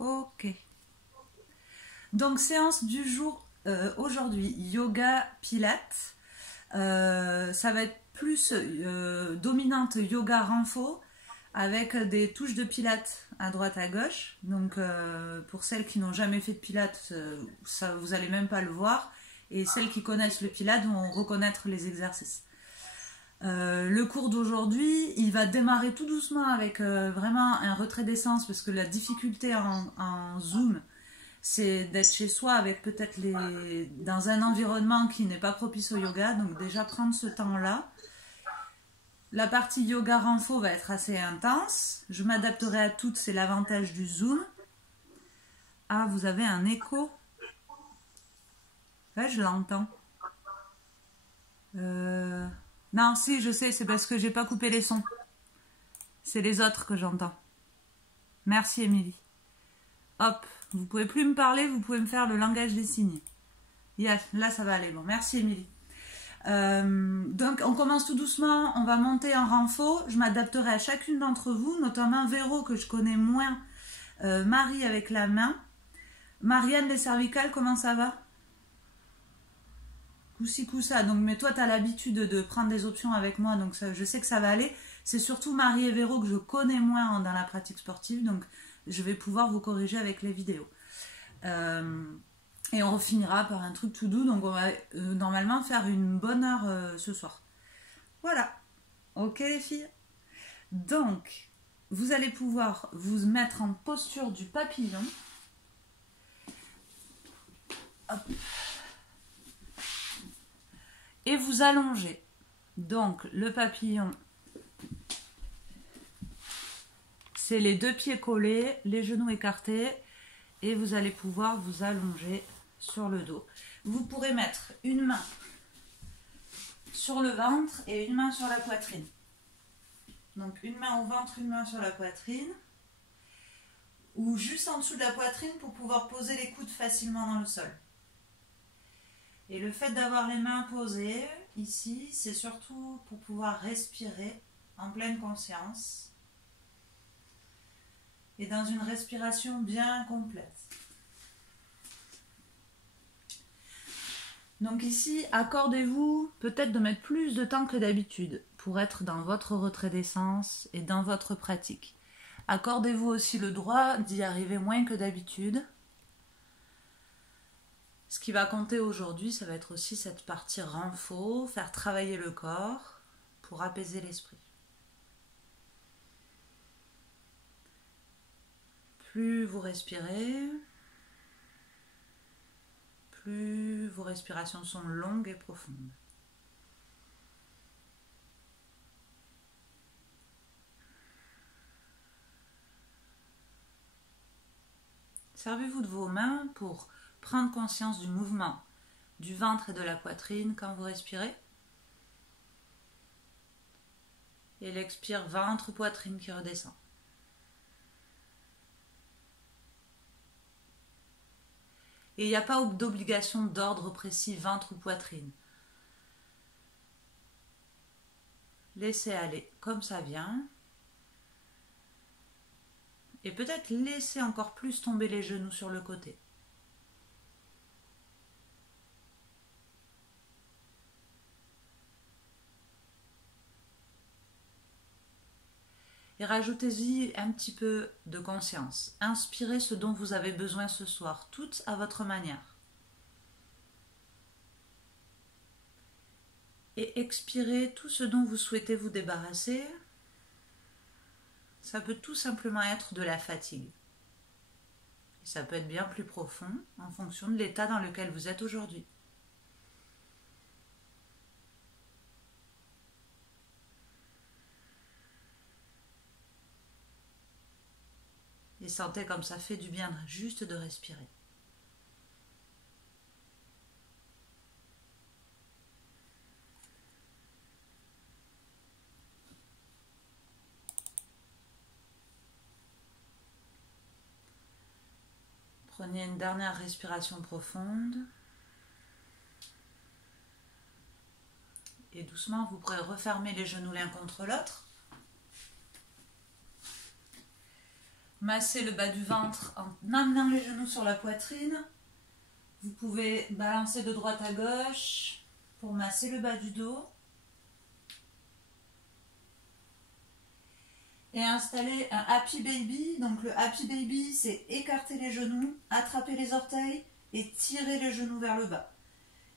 Ok. Donc, séance du jour aujourd'hui, yoga pilates. Ça va être plus dominante yoga renfo avec des touches de pilates à droite à gauche. Donc, pour celles qui n'ont jamais fait de pilates, ça, vous n'allez même pas le voir. Et celles qui connaissent le pilates vont reconnaître les exercices. Le cours d'aujourd'hui, il va démarrer tout doucement avec vraiment un retrait d'essence parce que la difficulté en Zoom, c'est d'être chez soi avec peut-être dans un environnement qui n'est pas propice au yoga. Donc déjà prendre ce temps-là. La partie yoga renfo va être assez intense. Je m'adapterai à toutes, c'est l'avantage du Zoom. Ah, vous avez un écho. Ouais, je l'entends. Non, si, je sais, c'est parce que j'ai pas coupé les sons. C'est les autres que j'entends. Merci, Émilie. Hop, vous pouvez plus me parler, vous pouvez me faire le langage des signes. Yes, là, ça va aller. Bon, merci, Émilie. Donc, on commence tout doucement. On va monter en renfo. Je m'adapterai à chacune d'entre vous, notamment Véro, que je connais moins. Marie avec la main. Marianne, les cervicales, comment ça va? Coup-ci, coup-ça. Donc, mais toi, tu as l'habitude de prendre des options avec moi, donc ça, je sais que ça va aller. C'est surtout Marie et Véro que je connais moins dans la pratique sportive, donc je vais pouvoir vous corriger avec les vidéos. Et on finira par un truc tout doux, donc on va normalement faire une bonne heure ce soir. Voilà. Ok les filles. Donc, vous allez pouvoir vous mettre en posture du papillon. Hop. Et vous allongez. Donc, le papillon, c'est les deux pieds collés, les genoux écartés, et vous allez pouvoir vous allonger sur le dos. Vous pourrez mettre une main sur le ventre et une main sur la poitrine. Donc, une main au ventre, une main sur la poitrine, ou juste en dessous de la poitrine pour pouvoir poser les coudes facilement dans le sol. Et le fait d'avoir les mains posées ici, c'est surtout pour pouvoir respirer en pleine conscience et dans une respiration bien complète. Donc ici, accordez-vous peut-être de mettre plus de temps que d'habitude pour être dans votre retrait d'essence et dans votre pratique. Accordez-vous aussi le droit d'y arriver moins que d'habitude. Ce qui va compter aujourd'hui, ça va être aussi cette partie renfo, faire travailler le corps pour apaiser l'esprit. Plus vous respirez, plus vos respirations sont longues et profondes. Servez-vous de vos mains pour prendre conscience du mouvement du ventre et de la poitrine quand vous respirez. Et l'expire ventre, poitrine qui redescend. Et il n'y a pas d'obligation d'ordre précis ventre ou poitrine. Laissez aller comme ça vient. Et peut-être laissez encore plus tomber les genoux sur le côté. Et rajoutez-y un petit peu de conscience. Inspirez ce dont vous avez besoin ce soir, toutes à votre manière. Et expirez tout ce dont vous souhaitez vous débarrasser. Ça peut tout simplement être de la fatigue. Et ça peut être bien plus profond en fonction de l'état dans lequel vous êtes aujourd'hui. Et sentez comme ça fait du bien juste de respirer. Prenez une dernière respiration profonde. Et doucement, vous pourrez refermer les genoux l'un contre l'autre. masser le bas du ventre en amenant les genoux sur la poitrine. Vous pouvez balancer de droite à gauche pour masser le bas du dos. Et installer un Happy Baby. Donc le Happy Baby, c'est écarter les genoux, attraper les orteils et tirer les genoux vers le bas.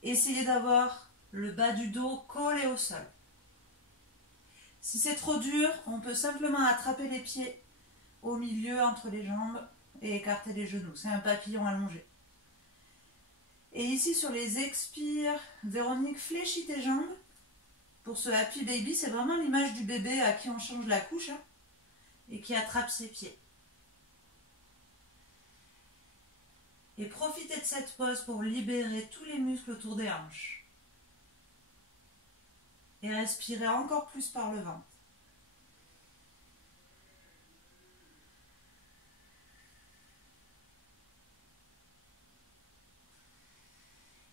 Essayez d'avoir le bas du dos collé au sol. Si c'est trop dur, on peut simplement attraper les pieds au milieu entre les jambes et écarter les genoux. C'est un papillon allongé. Et ici sur les expires, Véronique, fléchis tes jambes. Pour ce Happy Baby, c'est vraiment l'image du bébé à qui on change la couche et qui attrape ses pieds. Et profitez de cette pause pour libérer tous les muscles autour des hanches. Et respirez encore plus par le ventre.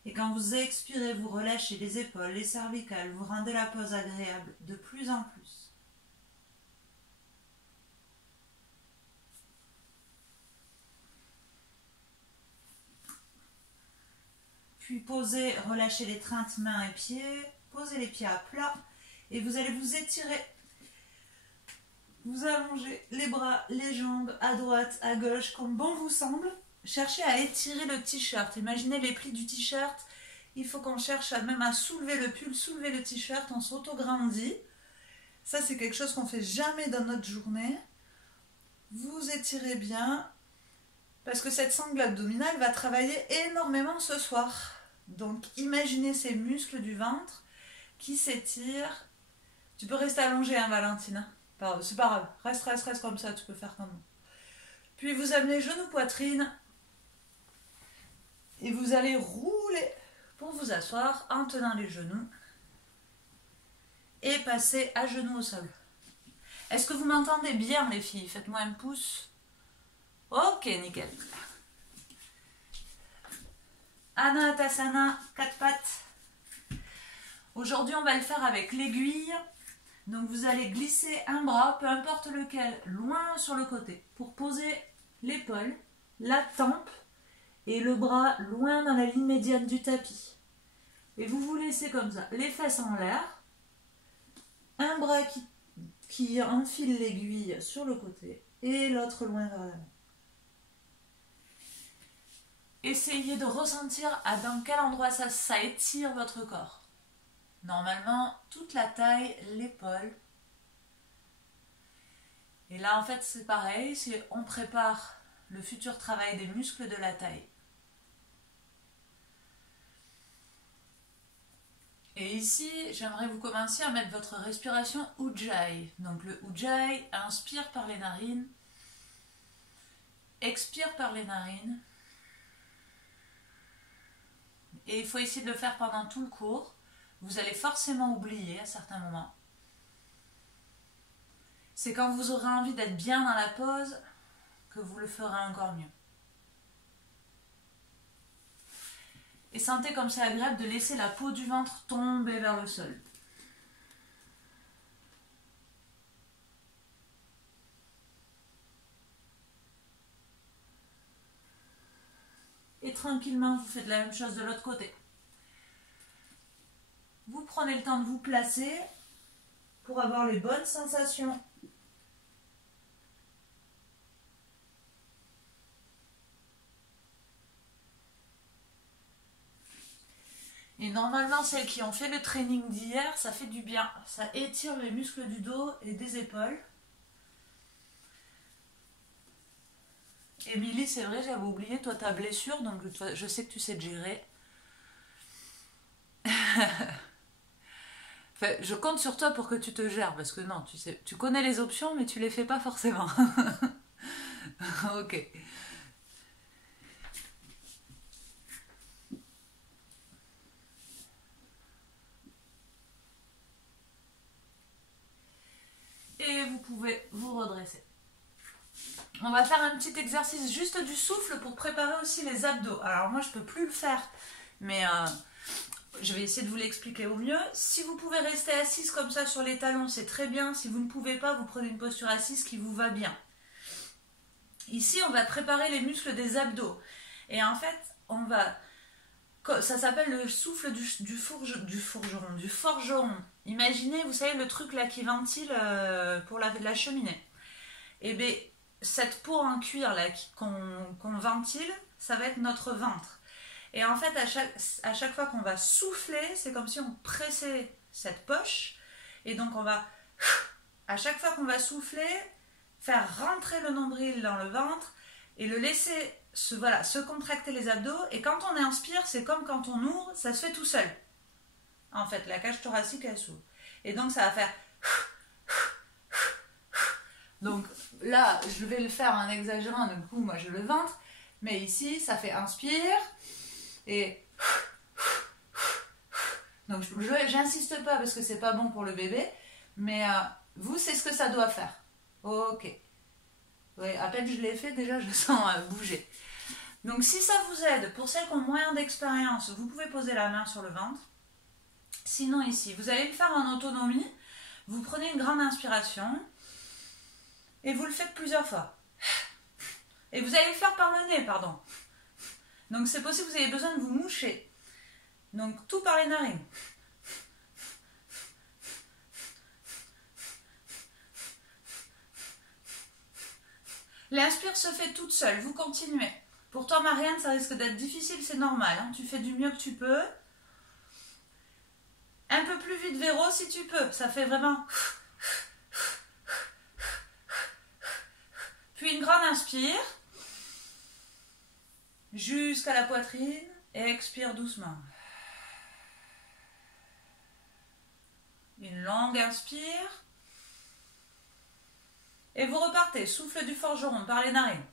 Et quand vous expirez, vous relâchez les épaules, les cervicales, vous rendez la pose agréable de plus en plus. Puis posez, relâchez l'étreinte mains et pieds, posez les pieds à plat et vous allez vous étirer. Vous allongez les bras, les jambes à droite, à gauche, comme bon vous semble. Cherchez à étirer le t-shirt. Imaginez les plis du t-shirt. Il faut qu'on cherche même à soulever le pull, soulever le t-shirt. On s'auto-grandit. Ça, c'est quelque chose qu'on ne fait jamais dans notre journée. Vous étirez bien. Parce que cette sangle abdominale va travailler énormément ce soir. Donc, imaginez ces muscles du ventre qui s'étirent. Tu peux rester allongé, hein, Valentine. C'est pas grave. Reste comme ça. Tu peux faire comme moi. Puis, vous amenez genou, poitrine. Et vous allez rouler pour vous asseoir en tenant les genoux. Et passer à genoux au sol. Est-ce que vous m'entendez bien, les filles? Faites-moi un pouce. Ok, nickel. Anatasana, 4 pattes. Aujourd'hui, on va le faire avec l'aiguille. Donc, vous allez glisser un bras, peu importe lequel, loin sur le côté pour poser l'épaule, la tempe et le bras loin dans la ligne médiane du tapis. Et vous vous laissez comme ça, les fesses en l'air, un bras qui enfile l'aiguille sur le côté et l'autre loin vers l'avant. Essayez de ressentir dans quel endroit ça étire votre corps. Normalement, toute la taille, l'épaule. Et là, en fait, c'est pareil, on prépare le futur travail des muscles de la taille. Et ici, j'aimerais vous commencer à mettre votre respiration Ujjayi. Donc le Ujjayi, inspire par les narines, expire par les narines. Et il faut essayer de le faire pendant tout le cours. Vous allez forcément oublier à certains moments. C'est quand vous aurez envie d'être bien dans la pose que vous le ferez encore mieux. Et sentez comme c'est agréable de laisser la peau du ventre tomber vers le sol. Et tranquillement, vous faites la même chose de l'autre côté. Vous prenez le temps de vous placer pour avoir les bonnes sensations. Et normalement, celles qui ont fait le training d'hier, ça fait du bien. Ça étire les muscles du dos et des épaules. Émilie, c'est vrai, j'avais oublié, toi ta blessure, donc je sais que tu sais te gérer. Enfin, je compte sur toi pour que tu te gères, parce que non, tu connais les options, mais tu les fais pas forcément. Ok. Et vous pouvez vous redresser. On va faire un petit exercice juste du souffle pour préparer aussi les abdos. Alors moi je peux plus le faire, mais je vais essayer de vous l'expliquer au mieux. Si vous pouvez rester assise comme ça sur les talons, c'est très bien. Si vous ne pouvez pas, vous prenez une posture assise qui vous va bien. Ici, on va préparer les muscles des abdos. Et en fait, ça s'appelle le souffle du forgeron. Imaginez, vous savez, le truc là qui ventile pour la cheminée. Et bien, cette peau en cuir là qu'on ventile, ça va être notre ventre. Et en fait, à chaque fois qu'on va souffler, c'est comme si on pressait cette poche. Et donc, on va, à chaque fois qu'on va souffler, faire rentrer le nombril dans le ventre et le laisser se contracter les abdos. Et quand on inspire, c'est comme quand on ouvre, ça se fait tout seul. En fait, la cage thoracique, elle s'ouvre. Et donc, ça va faire... Donc là, je vais le faire en exagérant, du coup, moi, je le ventre. Mais ici, ça fait inspire et... Donc, j'insiste pas parce que c'est pas bon pour le bébé. Mais vous, c'est ce que ça doit faire. Ok. Oui, à peine je l'ai fait, déjà, je sens bouger. Donc, si ça vous aide, pour celles qui ont moins d'expérience, vous pouvez poser la main sur le ventre. Sinon, ici, vous allez le faire en autonomie. Vous prenez une grande inspiration et vous le faites plusieurs fois. Et vous allez le faire par le nez, pardon. Donc, c'est possible que vous ayez besoin de vous moucher. Donc, tout par les narines. L'inspire se fait toute seule, vous continuez. Pour toi, Marianne, ça risque d'être difficile, c'est normal. Hein. Tu fais du mieux que tu peux. Un peu plus vite, Véro, si tu peux. Ça fait vraiment... Puis une grande inspire. Jusqu'à la poitrine. Et expire doucement. Une longue inspire. Et vous repartez. Souffle du forgeron par les narines.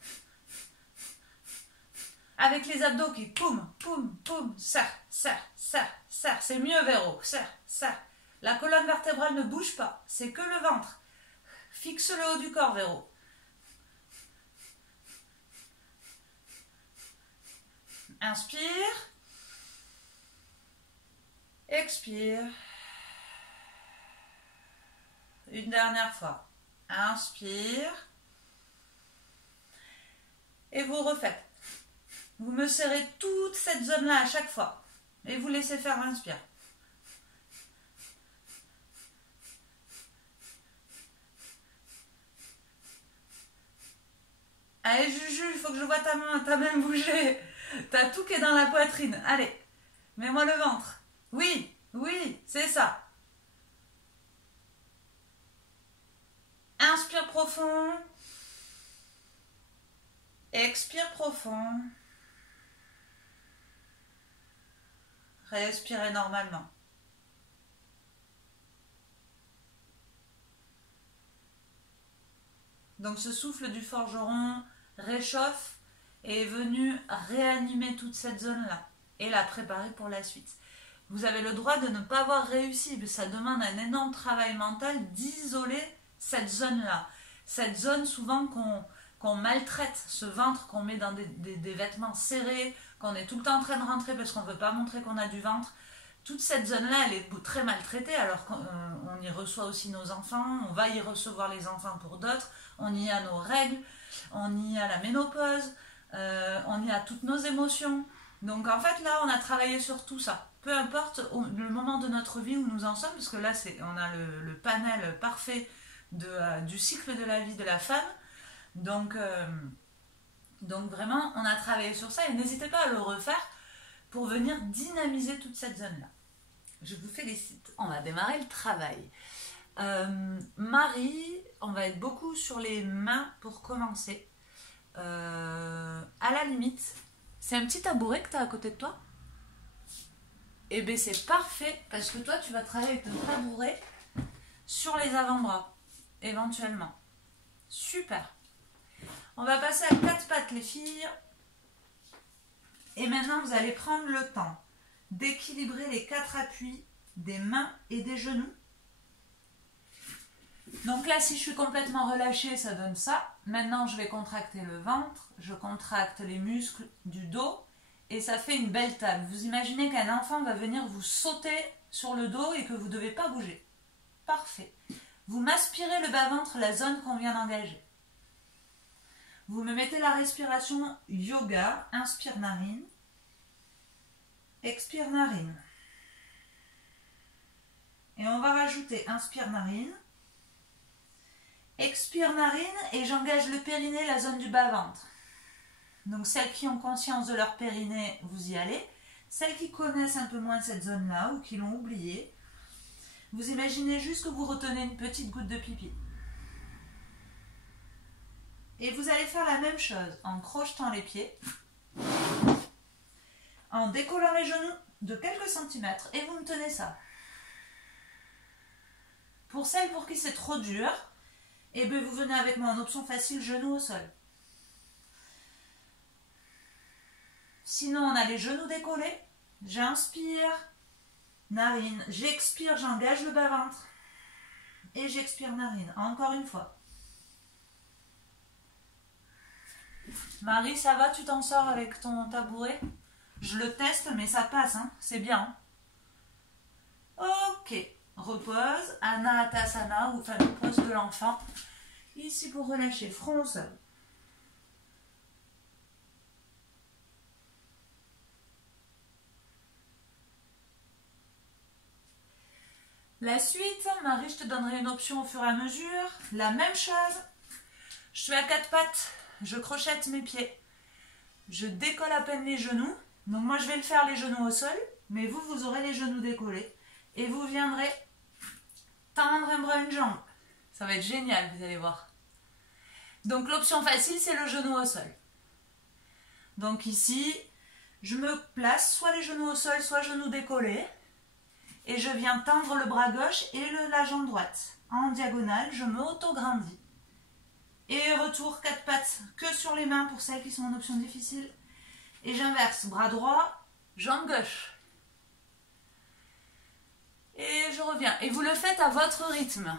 Avec les abdos qui poum, poum, poum, serre, serre, serre, serre. C'est mieux, Véro. Serre, serre. La colonne vertébrale ne bouge pas. C'est que le ventre. Fixe le haut du corps, Véro. Inspire. Expire. Une dernière fois. Inspire. Et vous refaites. Vous me serrez toute cette zone-là à chaque fois. Et vous laissez faire l'inspire. Allez, Juju, il faut que je vois ta main bouger. T'as tout qui est dans la poitrine. Allez, mets-moi le ventre. Oui, oui, c'est ça. Inspire profond. Expire profond. Respirez normalement. Donc ce souffle du forgeron réchauffe et est venu réanimer toute cette zone-là et la préparer pour la suite. Vous avez le droit de ne pas avoir réussi, mais ça demande un énorme travail mental d'isoler cette zone-là. Cette zone souvent qu'on maltraite, ce ventre qu'on met dans des vêtements serrés, qu'on est tout le temps en train de rentrer parce qu'on ne veut pas montrer qu'on a du ventre. Toute cette zone-là, elle est très maltraitée, alors qu'on y reçoit aussi nos enfants, on va y recevoir les enfants pour d'autres, on y a nos règles, on y a la ménopause, on y a toutes nos émotions. Donc en fait, là, on a travaillé sur tout ça. Peu importe le moment de notre vie où nous en sommes, parce que là, on a le panel parfait du cycle de la vie de la femme. Donc vraiment, on a travaillé sur ça et n'hésitez pas à le refaire pour venir dynamiser toute cette zone-là. Je vous félicite. On va démarrer le travail. Marie, on va être beaucoup sur les mains pour commencer. À la limite, c'est un petit tabouret que tu as à côté de toi? Eh bien, c'est parfait parce que toi, tu vas travailler avec ton tabouret sur les avant-bras, éventuellement. Super. On va passer à 4 pattes, les filles. Et maintenant, vous allez prendre le temps d'équilibrer les 4 appuis des mains et des genoux. Donc là, si je suis complètement relâchée, ça donne ça. Maintenant, je vais contracter le ventre, je contracte les muscles du dos et ça fait une belle table. Vous imaginez qu'un enfant va venir vous sauter sur le dos et que vous ne devez pas bouger. Parfait. Vous m'aspirez le bas-ventre, la zone qu'on vient d'engager. Vous me mettez la respiration yoga, inspire narine, expire narine. Et on va rajouter inspire narine, expire narine et j'engage le périnée, la zone du bas-ventre. Donc celles qui ont conscience de leur périnée, vous y allez. Celles qui connaissent un peu moins cette zone-là ou qui l'ont oubliée, vous imaginez juste que vous retenez une petite goutte de pipi. Et vous allez faire la même chose en crochetant les pieds, en décollant les genoux de quelques centimètres et vous me tenez ça. Pour celles pour qui c'est trop dur, et bien vous venez avec moi en option facile, genoux au sol. Sinon, on a les genoux décollés. J'inspire, narine. J'expire, j'engage le bas-ventre. Et j'expire, narine. Encore une fois. Marie, ça va? Tu t'en sors avec ton tabouret? Je le teste, mais ça passe. Hein, c'est bien. Ok. Repose. Anatasana, ou enfin, pose de l'enfant. Ici pour relâcher. Front au sol. La suite, Marie, je te donnerai une option au fur et à mesure. La même chose. Je suis à quatre pattes. Je crochette mes pieds. Je décolle à peine les genoux. Donc moi, je vais le faire les genoux au sol. Mais vous, vous aurez les genoux décollés. Et vous viendrez tendre un bras, une jambe. Ça va être génial, vous allez voir. Donc l'option facile, c'est le genou au sol. Donc ici, je me place soit les genoux au sol, soit genoux décollés. Et je viens tendre le bras gauche et la jambe droite. En diagonale, je me auto-grandis. Et retour, quatre pattes que sur les mains pour celles qui sont en option difficile. Et j'inverse, bras droit, jambe gauche. Et je reviens. Et vous le faites à votre rythme,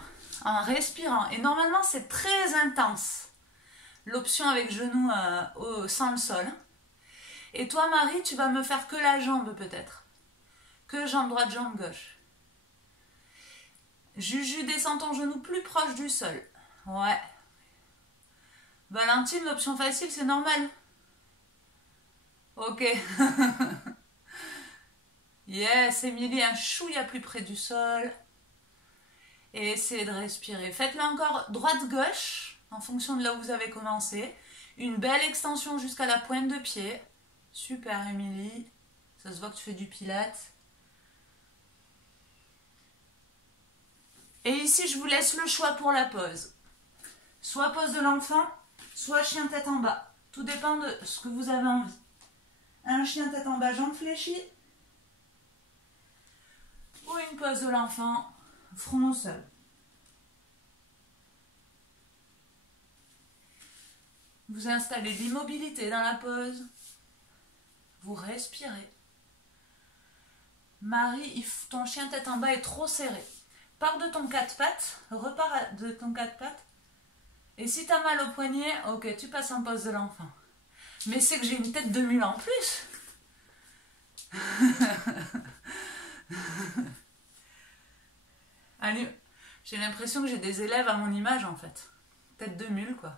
en respirant. Et normalement, c'est très intense. L'option avec genou sans le sol. Et toi, Marie, tu vas me faire que la jambe peut-être. Que jambe droite, jambe gauche. Juju, descends ton genou plus proche du sol. Ouais. Valentine, l'option facile, c'est normal. Ok. Yes, Émilie, un chouïa plus près du sol. Et essayez de respirer. Faites-le encore droite-gauche, en fonction de là où vous avez commencé. Une belle extension jusqu'à la pointe de pied. Super, Émilie. Ça se voit que tu fais du pilates. Et ici, je vous laisse le choix pour la pose. Soit pose de l'enfant, soit chien tête en bas. Tout dépend de ce que vous avez envie. Un chien tête en bas, jambes fléchies. Ou une pose de l'enfant, front au sol. Vous installez l'immobilité dans la pose. Vous respirez. Marie, ton chien tête en bas est trop serré. Pars de ton quatre pattes, repars de ton quatre pattes. Et si tu as mal au poignet, ok, tu passes en pose de l'enfant. Mais c'est que j'ai une tête de mule en plus. Allez, j'ai l'impression que j'ai des élèves à mon image en fait. Tête de mule quoi.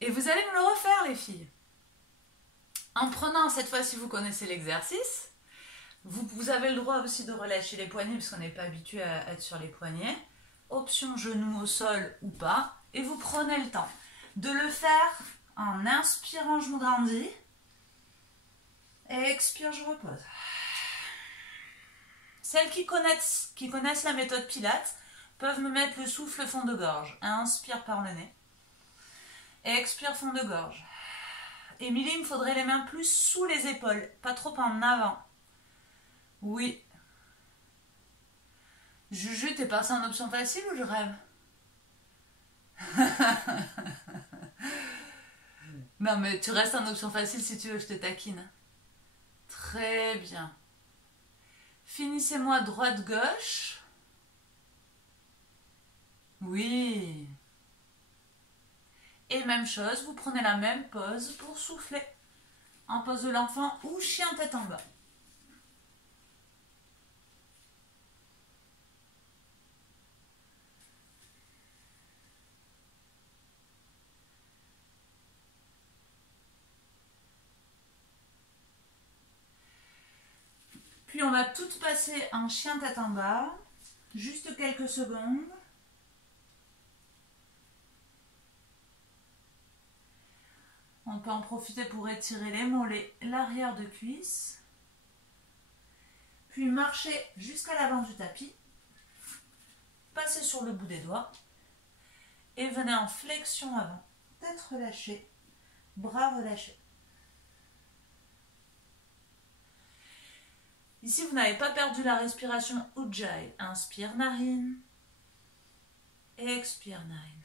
Et vous allez me le refaire les filles. En prenant, cette fois, si vous connaissez l'exercice, vous avez le droit aussi de relâcher les poignets parce qu'on n'est pas habitué à être sur les poignets. Option genou au sol ou pas. Et vous prenez le temps de le faire en inspirant, je me grandis. Et expire, je repose. Celles qui connaissent la méthode Pilates peuvent me mettre le souffle fond de gorge. Inspire par le nez. Et expire fond de gorge. Émilie, il me faudrait les mains plus sous les épaules, pas trop en avant. Oui. Juju, t'es passé en option facile ou je rêve? Non mais tu restes en option facile si tu veux, je te taquine. Très bien. Finissez-moi droite-gauche. Oui. Et même chose, vous prenez la même pose pour souffler. En pose de l'enfant ou chien tête en bas. Puis on va toutes passer en chien tête en bas, juste quelques secondes. On peut en profiter pour étirer les mollets, l'arrière de cuisse. Puis marcher jusqu'à l'avant du tapis. Passez sur le bout des doigts. Et venez en flexion avant. Tête relâchée, bras relâchés. Ici, vous n'avez pas perdu la respiration Ujjayi. Inspire narine. Expire narine.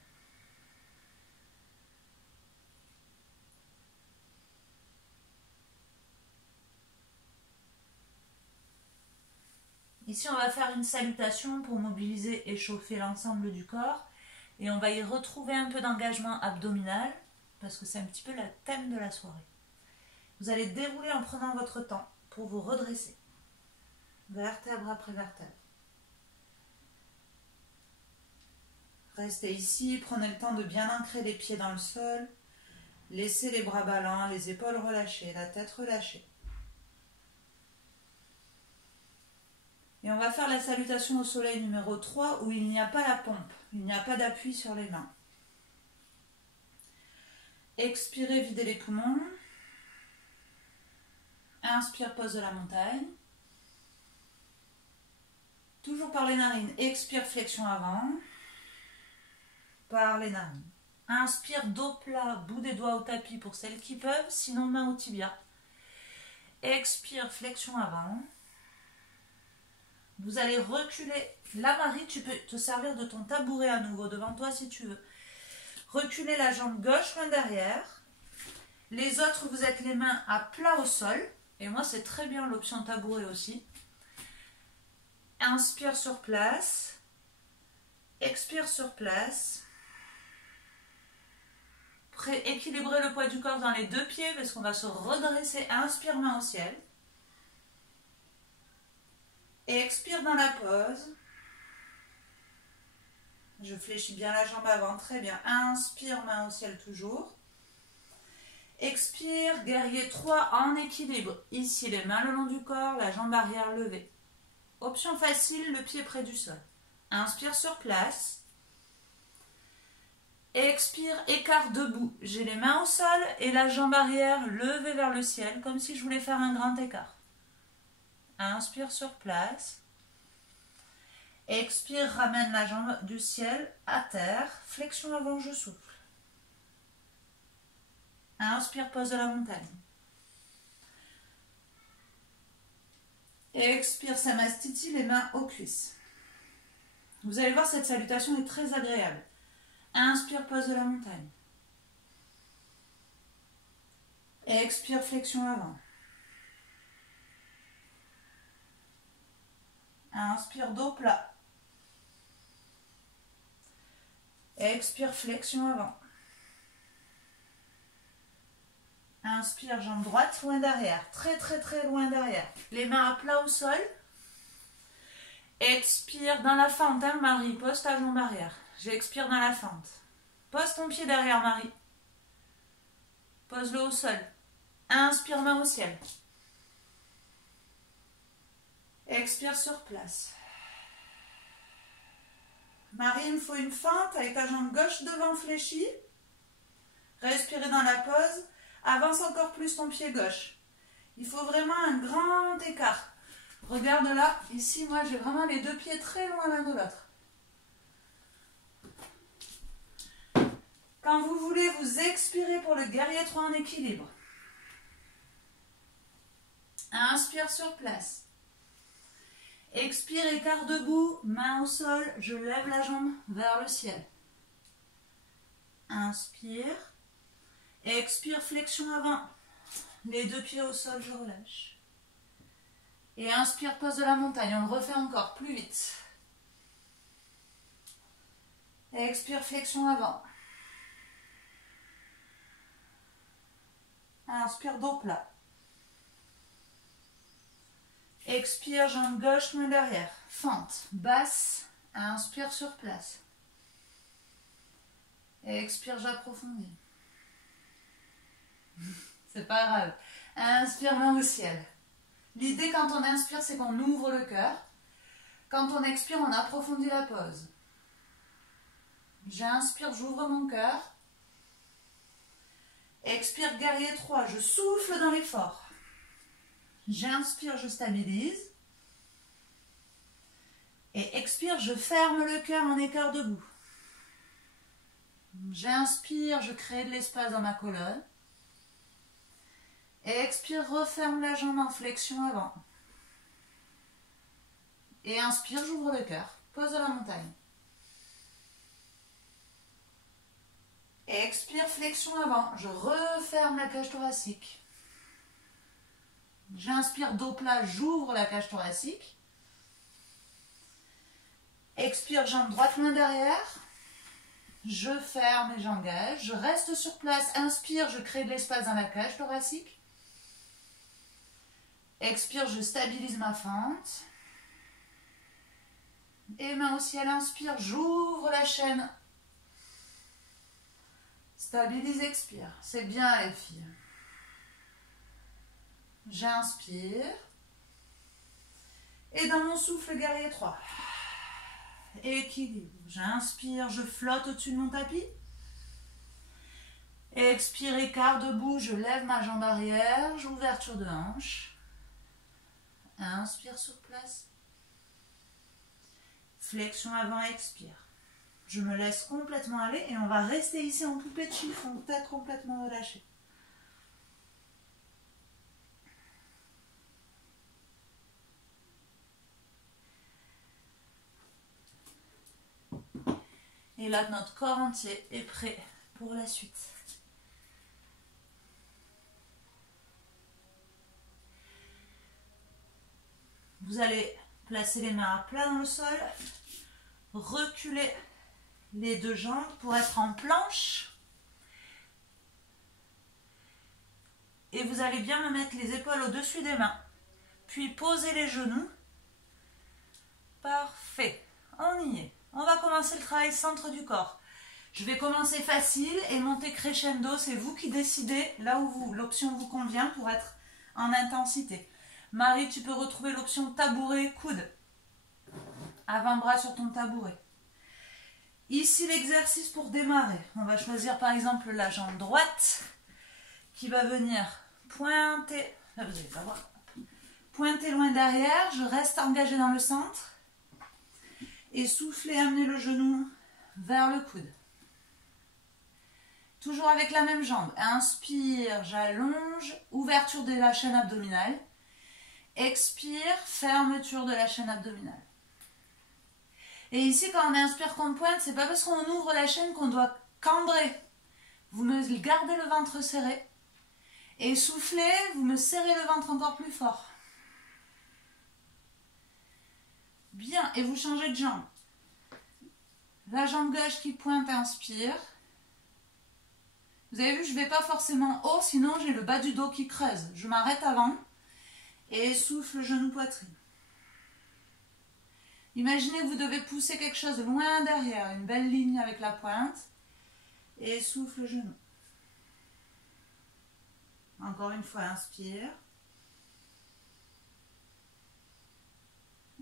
Ici, on va faire une salutation pour mobiliser et chauffer l'ensemble du corps. Et on va y retrouver un peu d'engagement abdominal, parce que c'est un petit peu le thème de la soirée. Vous allez dérouler en prenant votre temps pour vous redresser. Vertèbre après vertèbre. Restez ici, prenez le temps de bien ancrer les pieds dans le sol. Laissez les bras ballants, les épaules relâchées, la tête relâchée. Et on va faire la salutation au soleil numéro 3 où il n'y a pas la pompe, il n'y a pas d'appui sur les mains. Expirez, videz les poumons. Inspire, pose de la montagne. Toujours par les narines. Expire, flexion avant. Par les narines. Inspire, dos plat, bout des doigts au tapis pour celles qui peuvent, sinon main au tibia. Expire, flexion avant. Vous allez reculer. Là, Marie, tu peux te servir de ton tabouret à nouveau devant toi si tu veux. Reculez la jambe gauche loin derrière. Les autres, vous êtes les mains à plat au sol. Et moi, c'est très bien l'option tabouret aussi. Inspire sur place. Expire sur place. Équilibrez le poids du corps dans les deux pieds parce qu'on va se redresser. Inspire, main au ciel. Et expire dans la pause. Je fléchis bien la jambe avant, très bien. Inspire, main au ciel toujours. Expire, guerrier 3 en équilibre. Ici, les mains le long du corps, la jambe arrière levée. Option facile, le pied près du sol. Inspire sur place. Expire, écart debout. J'ai les mains au sol et la jambe arrière levée vers le ciel, comme si je voulais faire un grand écart. Inspire sur place. Expire, ramène la jambe du ciel à terre. Flexion avant, je souffle. Inspire, pose de la montagne. Expire, Samastiti, les mains aux cuisses. Vous allez voir, cette salutation est très agréable. Inspire, pose de la montagne. Expire, flexion avant. Inspire, dos plat. Expire, flexion avant. Inspire, jambe droite, loin derrière. Très très très loin derrière. Les mains à plat au sol. Expire dans la fente, hein, Marie. Pose ta jambe arrière. J'expire dans la fente. Pose ton pied derrière, Marie. Pose-le au sol. Inspire, main au ciel. Expire sur place. Marie, il me faut une fente avec ta jambe gauche devant fléchie. Respirez dans la pause. Avance encore plus ton pied gauche. Il faut vraiment un grand écart. Regarde là, ici, moi j'ai vraiment les deux pieds très loin l'un de l'autre. Quand vous voulez, vous expirez pour le guerrier 3 en équilibre. Inspire sur place. Expire, écart debout, main au sol, je lève la jambe vers le ciel. Inspire. Expire, flexion avant. Les deux pieds au sol, je relâche. Et inspire, pose de la montagne. On le refait encore, plus vite. Expire, flexion avant. Inspire, dos plat. Expire, jambe gauche, main derrière. Fente, basse. Inspire sur place. Expire, j'approfondis. C'est pas grave. Inspire, main au ciel. L'idée quand on inspire, c'est qu'on ouvre le cœur. Quand on expire, on approfondit la pose. J'inspire, j'ouvre mon cœur. Expire, guerrier 3, je souffle dans l'effort. J'inspire, je stabilise. Et expire, je ferme le cœur en écart debout. J'inspire, je crée de l'espace dans ma colonne. Et expire, referme la jambe en flexion avant. Et inspire, j'ouvre le cœur. Pose de la montagne. Et expire, flexion avant. Je referme la cage thoracique. J'inspire, dos plat, j'ouvre la cage thoracique. Expire, jambe droite, main derrière. Je ferme et j'engage. Je reste sur place. Inspire, je crée de l'espace dans la cage thoracique. Expire, je stabilise ma fente. Et main au ciel, inspire, j'ouvre la chaîne. Stabilise, expire. C'est bien les filles. J'inspire. Et dans mon souffle, guerrier 3. Équilibre. J'inspire, je flotte au-dessus de mon tapis. Expire, écart debout, je lève ma jambe arrière, j'ouverture de hanche. Inspire sur place. Flexion avant, expire. Je me laisse complètement aller et on va rester ici en poupée de chiffon, tête complètement relâchée. Et là, notre corps entier est prêt pour la suite. Vous allez placer les mains à plat dans le sol, reculer les deux jambes pour être en planche. Et vous allez bien me mettre les épaules au-dessus des mains. Puis poser les genoux. Parfait. On y est. On va commencer le travail centre du corps. Je vais commencer facile et monter crescendo. C'est vous qui décidez là où l'option vous convient pour être en intensité. Marie, tu peux retrouver l'option tabouret, coude. Avant-bras sur ton tabouret. Ici, l'exercice pour démarrer. On va choisir par exemple la jambe droite qui va venir pointer. Là, vous n'allez pas voir. Pointer loin derrière. Je reste engagée dans le centre. Et souffler, amener le genou vers le coude. Toujours avec la même jambe. Inspire, j'allonge. Ouverture de la chaîne abdominale. Expire, fermeture de la chaîne abdominale. Et ici, quand on inspire qu'on pointe, c'est pas parce qu'on ouvre la chaîne qu'on doit cambrer. Vous me gardez le ventre serré. Et soufflez, vous me serrez le ventre encore plus fort. Bien, et vous changez de jambe. La jambe gauche qui pointe, inspire. Vous avez vu, je ne vais pas forcément haut, sinon j'ai le bas du dos qui creuse. Je m'arrête avant. Et souffle, genou, poitrine. Imaginez que vous devez pousser quelque chose loin derrière, une belle ligne avec la pointe. Et souffle, genou. Encore une fois, inspire.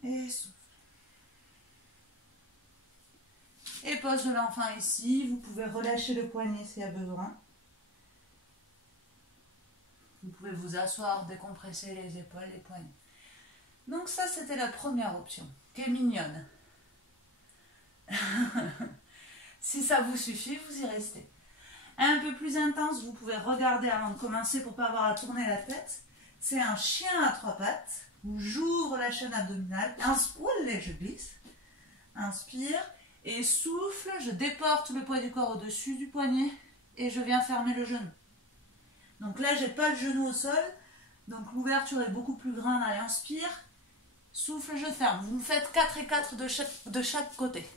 Et souffle. Et pose de l'enfant ici. Vous pouvez relâcher le poignet s'il y a besoin. Vous pouvez vous asseoir, décompresser les épaules, les poignets. Donc ça, c'était la première option, qui est mignonne. Si ça vous suffit, vous y restez. Un peu plus intense, vous pouvez regarder avant de commencer pour ne pas avoir à tourner la tête. C'est un chien à trois pattes, où j'ouvre la chaîne abdominale. Inspire, je glisse. Inspire et souffle, je déporte le poids du corps au-dessus du poignet et je viens fermer le genou. Donc là, je n'ai pas le genou au sol, donc l'ouverture est beaucoup plus grande. Allez, inspire, souffle, je ferme. Vous me faites 4 et 4 de chaque côté.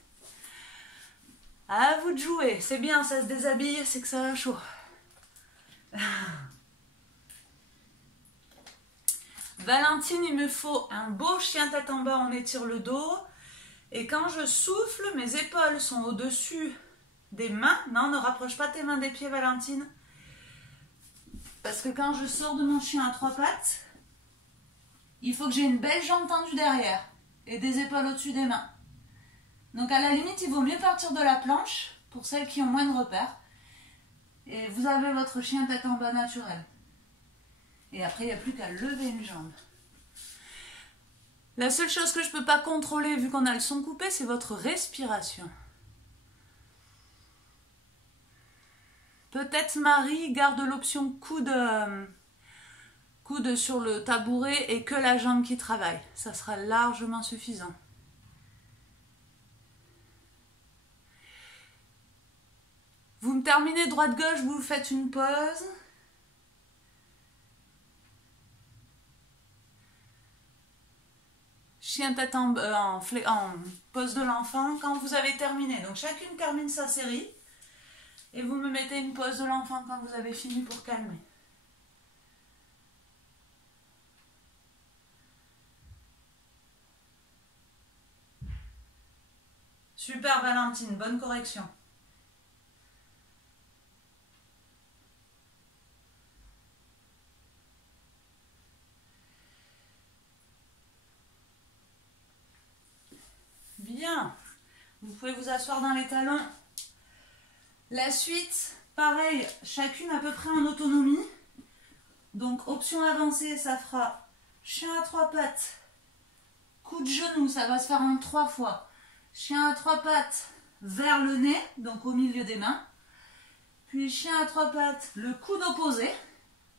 À vous de jouer, c'est bien, ça se déshabille, c'est que ça va chaud. Valentine, il me faut un beau chien tête en bas, on étire le dos. Et quand je souffle, mes épaules sont au-dessus des mains. Non, ne rapproche pas tes mains des pieds, Valentine. Parce que quand je sors de mon chien à trois pattes, il faut que j'ai une belle jambe tendue derrière et des épaules au-dessus des mains. Donc à la limite, il vaut mieux partir de la planche pour celles qui ont moins de repères. Et vous avez votre chien tête en bas naturel. Et après, il n'y a plus qu'à lever une jambe. La seule chose que je ne peux pas contrôler, vu qu'on a le son coupé, c'est votre respiration. Peut-être Marie garde l'option coude sur le tabouret et que la jambe qui travaille. Ça sera largement suffisant. Vous me terminez droite-gauche, vous faites une pause. Chien tête en pause de l'enfant quand vous avez terminé. Donc chacune termine sa série. Et vous me mettez une pause de l'enfant quand vous avez fini pour calmer. Super Valentine, bonne correction. Bien. Vous pouvez vous asseoir dans les talons. La suite, pareil, chacune à peu près en autonomie. Donc option avancée, ça fera chien à 3 pattes, coup de genou, ça va se faire en 3 fois. Chien à 3 pattes vers le nez, donc au milieu des mains. Puis chien à 3 pattes, le coude opposé.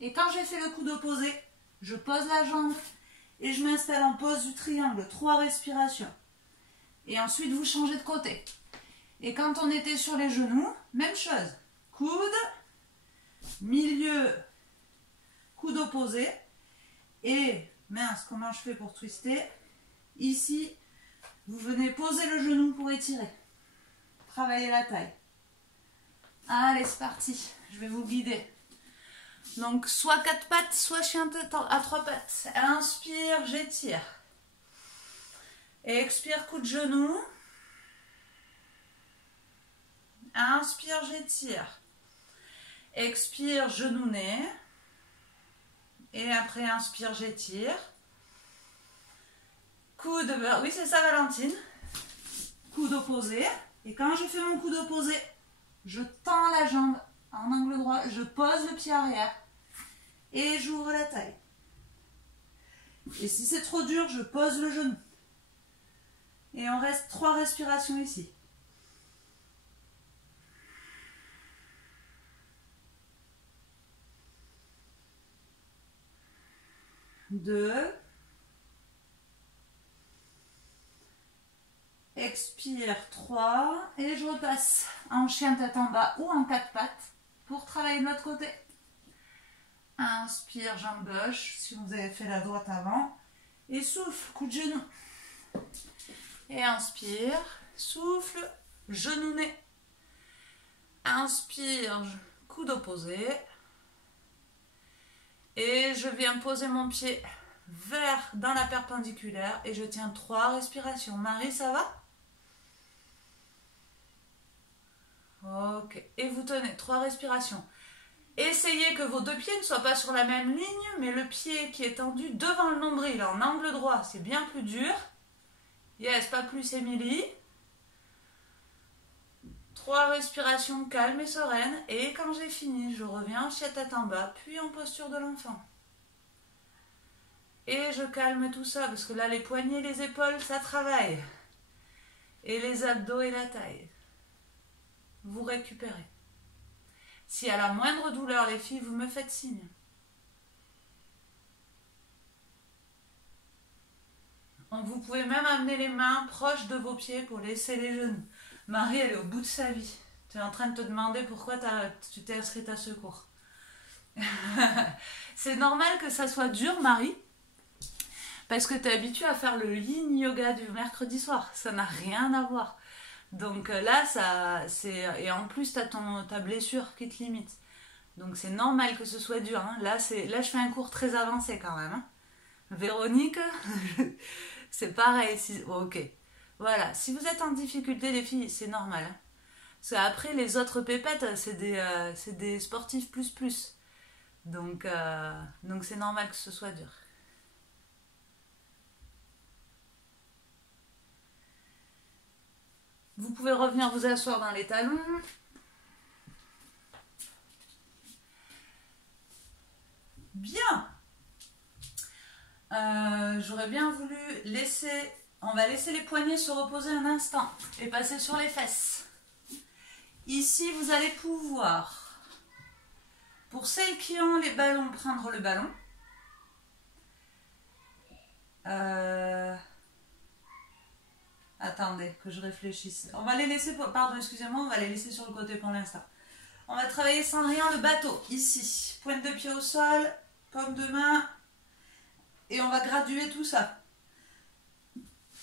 Et quand j'ai fait le coude opposé, je pose la jambe et je m'installe en pose du triangle, 3 respirations. Et ensuite vous changez de côté. Et quand on était sur les genoux, même chose. Coude, milieu, coude opposé. Et, mince, comment je fais pour twister? Ici, vous venez poser le genou pour étirer. Travailler la taille. Allez, c'est parti. Je vais vous guider. Donc, soit 4 pattes, soit chien à 3 pattes. Inspire, j'étire. Expire, coup de genou. Inspire, j'étire. Expire, genou-nez. Et après, inspire, j'étire. Coude, oui c'est ça Valentine. Coude opposé. Et quand j'ai fait mon coude opposé, je tends la jambe en angle droit. Je pose le pied arrière. Et j'ouvre la taille. Et si c'est trop dur, je pose le genou. Et on reste 3 respirations ici. 2. Expire 3. Et je repasse en chien tête en bas ou en 4 pattes pour travailler de l'autre côté. Inspire, jambe gauche, si vous avez fait la droite avant. Et souffle, coup de genou. Et inspire, souffle, genou-nez. Inspire, coude opposé. Et je viens poser mon pied dans la perpendiculaire et je tiens 3 respirations. Marie, ça va? Ok. Et vous tenez 3 respirations. Essayez que vos 2 pieds ne soient pas sur la même ligne, mais le pied qui est tendu devant le nombril, en angle droit, c'est bien plus dur. Yes, pas plus, Émilie. 3 respirations calmes et sereines. Et quand j'ai fini, je reviens chien tête en bas, puis en posture de l'enfant. Et je calme tout ça, parce que là, les poignets, les épaules, ça travaille. Et les abdos et la taille. Vous récupérez. Si à la moindre douleur, les filles, vous me faites signe. Vous pouvez même amener les mains proches de vos pieds pour laisser les genoux. Marie, elle est au bout de sa vie. Tu es en train de te demander pourquoi tu t'es inscrite à ce cours. C'est normal que ça soit dur, Marie, parce que tu es habituée à faire le yin yoga du mercredi soir. Ça n'a rien à voir. Donc là, et en plus, tu as ta blessure qui te limite. Donc c'est normal que ce soit dur. Hein. Là, je fais un cours très avancé quand même. Hein. Véronique, c'est pareil. Ok. Voilà. Si vous êtes en difficulté, les filles, c'est normal. Hein. Parce qu'après, les autres pépettes, c'est des sportifs plus. Donc c'est normal que ce soit dur. Vous pouvez revenir vous asseoir dans les talons. Bien. J'aurais bien voulu laisser... On va laisser les poignets se reposer un instant et passer sur les fesses. Ici, vous allez pouvoir, pour celles qui ont les ballons, prendre le ballon. Attendez, que je réfléchisse. On va les laisser, pardon, excusez-moi, on va les laisser sur le côté pour l'instant. On va travailler sans rien le bateau, ici. Pointe de pied au sol, paume de main. Et on va graduer tout ça.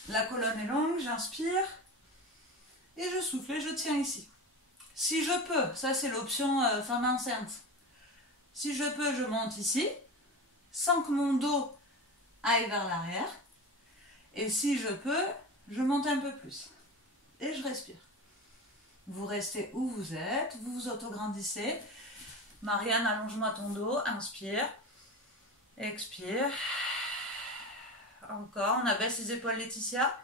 La colonne est longue, j'inspire. Et je souffle et je tiens ici. Si je peux, ça c'est l'option femme enceinte. Si je peux, je monte ici, sans que mon dos aille vers l'arrière. Et si je peux, je monte un peu plus. Et je respire. Vous restez où vous êtes, vous vous autograndissez. Marianne, allonge-moi ton dos, inspire. Expire. Encore, on abaisse les épaules, Laetitia.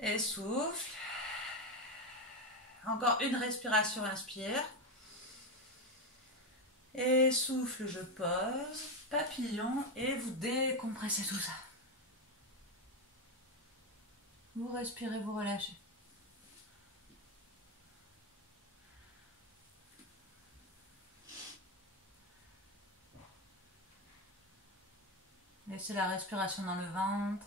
Et souffle. Encore une respiration, inspire. Et souffle, je pose. Papillon et vous décompressez tout ça. Vous respirez, vous relâchez. Laissez la respiration dans le ventre.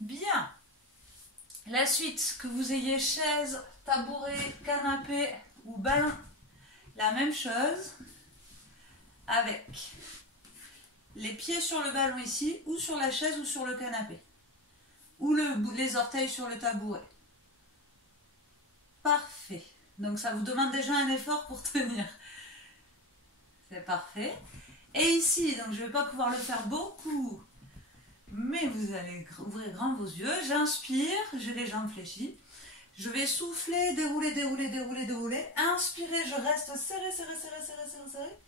Bien. La suite, que vous ayez chaise, tabouret, canapé ou ballon, la même chose avec les pieds sur le ballon ici ou sur la chaise ou sur le canapé ou les orteils sur le tabouret. Parfait. Donc ça vous demande déjà un effort pour tenir. C'est parfait. Et ici, donc je ne vais pas pouvoir le faire beaucoup, mais vous allez ouvrir grand vos yeux. J'inspire, j'ai les jambes fléchies. Je vais souffler, dérouler, dérouler, dérouler, dérouler. Inspirez, je reste serré, serré, serré, serré, serré, serré.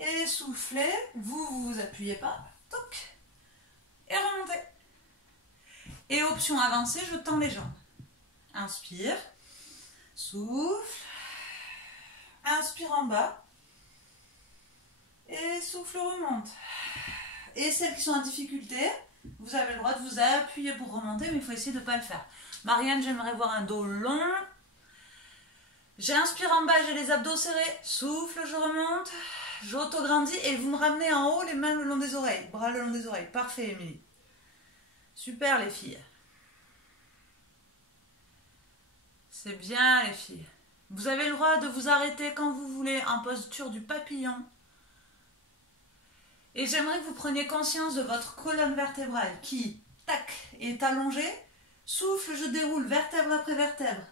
Et soufflez, vous vous appuyez pas. Toc. Et remontez. Et option avancée, je tends les jambes. Inspire. Souffle. Inspire en bas. Et souffle, remonte. Et celles qui sont en difficulté, vous avez le droit de vous appuyer pour remonter, mais il faut essayer de ne pas le faire. Marianne, j'aimerais voir un dos long. J'inspire en bas, j'ai les abdos serrés. Souffle, je remonte. J'auto-grandis et vous me ramenez en haut, les mains le long des oreilles. Bras le long des oreilles. Parfait, Émilie. Super, les filles. C'est bien, les filles. Vous avez le droit de vous arrêter quand vous voulez en posture du papillon. Et j'aimerais que vous preniez conscience de votre colonne vertébrale qui, tac, est allongée. Souffle, je déroule vertèbre après vertèbre.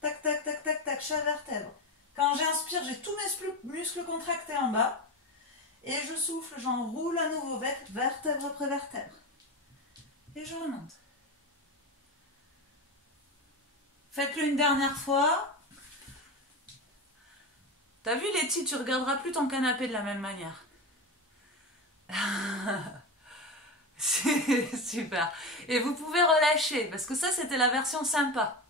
Tac, tac, tac, tac, tac, chaque vertèbre. Quand j'inspire, j'ai tous mes muscles contractés en bas. Et je souffle, j'enroule à nouveau vertèbre après vertèbre. Et je remonte. Faites-le une dernière fois. T'as vu, Letty, tu regarderas plus ton canapé de la même manière. C'est super. Et vous pouvez relâcher, parce que ça, c'était la version sympa.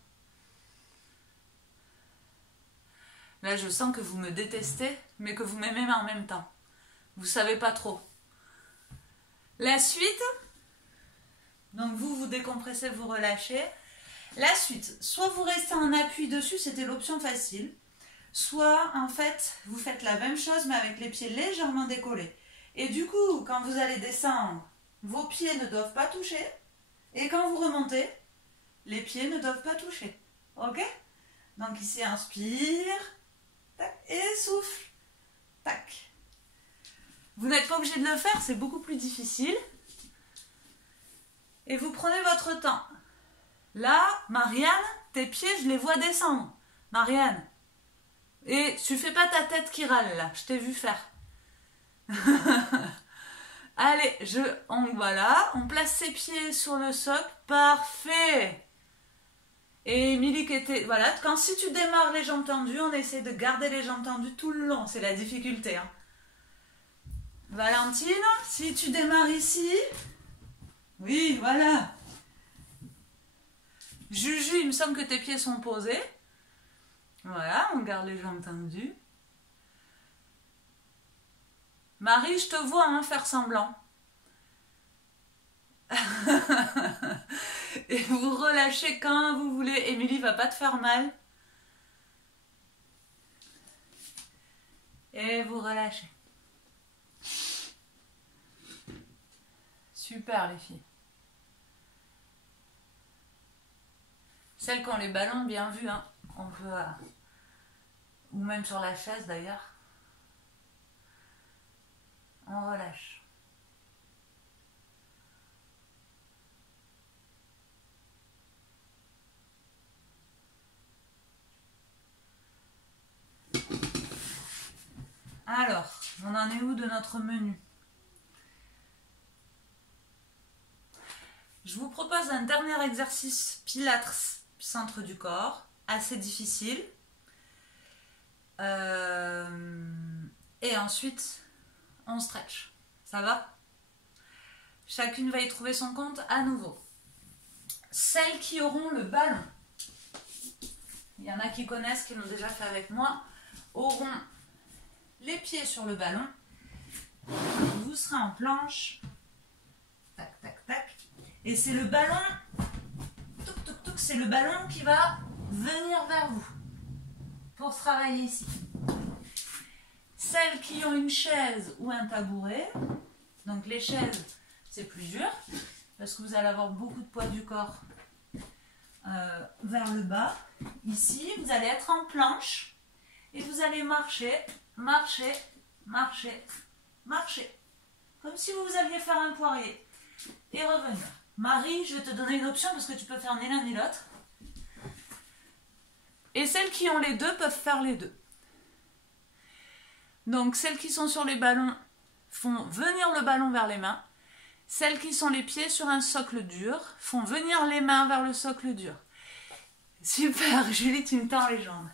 Là, je sens que vous me détestez, mais que vous m'aimez en même temps. Vous savez pas trop. La suite, donc vous décompressez, vous relâchez. La suite, soit vous restez en appui dessus, c'était l'option facile. Soit, en fait, vous faites la même chose, mais avec les pieds légèrement décollés. Et du coup, quand vous allez descendre, vos pieds ne doivent pas toucher. Et quand vous remontez, les pieds ne doivent pas toucher. Ok? Donc ici, inspire. Tac, et souffle. Tac. Vous n'êtes pas obligé de le faire, c'est beaucoup plus difficile. Et vous prenez votre temps. Là, Marianne, tes pieds, je les vois descendre. Marianne. Et tu fais pas ta tête qui râle là, je t'ai vu faire. Allez, voilà, on place ses pieds sur le socle, parfait. Et Émilie qui était, voilà, si tu démarres les jambes tendues, on essaie de garder les jambes tendues tout le long, c'est la difficulté. Hein. Valentine, si tu démarres ici. Oui, voilà. Juju, il me semble que tes pieds sont posés. Voilà, on garde les jambes tendues. Marie, je te vois hein, faire semblant. Et vous relâchez quand vous voulez. Émilie va pas te faire mal. Et vous relâchez. Super les filles. Celles qui ont les ballons, bien vu, hein. On peut... ou même sur la chaise d'ailleurs. On relâche. Alors, on en est où de notre menu? Je vous propose un dernier exercice Pilates, centre du corps, assez difficile. Et ensuite, on stretch. Ça va? Chacune va y trouver son compte à nouveau. Celles qui auront le ballon, il y en a qui connaissent, qui l'ont déjà fait avec moi, auront les pieds sur le ballon. Vous serez en planche. Tac, tac, tac. Et c'est le ballon, touc, touc, touc, c'est le ballon qui va venir vers vous pour travailler ici. Celles qui ont une chaise ou un tabouret, donc les chaises, c'est plus dur parce que vous allez avoir beaucoup de poids du corps vers le bas. Ici, vous allez être en planche et vous allez marcher, marcher, marcher, marcher. Comme si vous alliez faire un poirier et revenir. Marie, je vais te donner une option parce que tu peux faire ni l'un ni l'autre. Et celles qui ont les deux peuvent faire les deux. Donc celles qui sont sur les ballons font venir le ballon vers les mains. Celles qui sont les pieds sur un socle dur font venir les mains vers le socle dur. Super, Julie, tu me tends les jambes.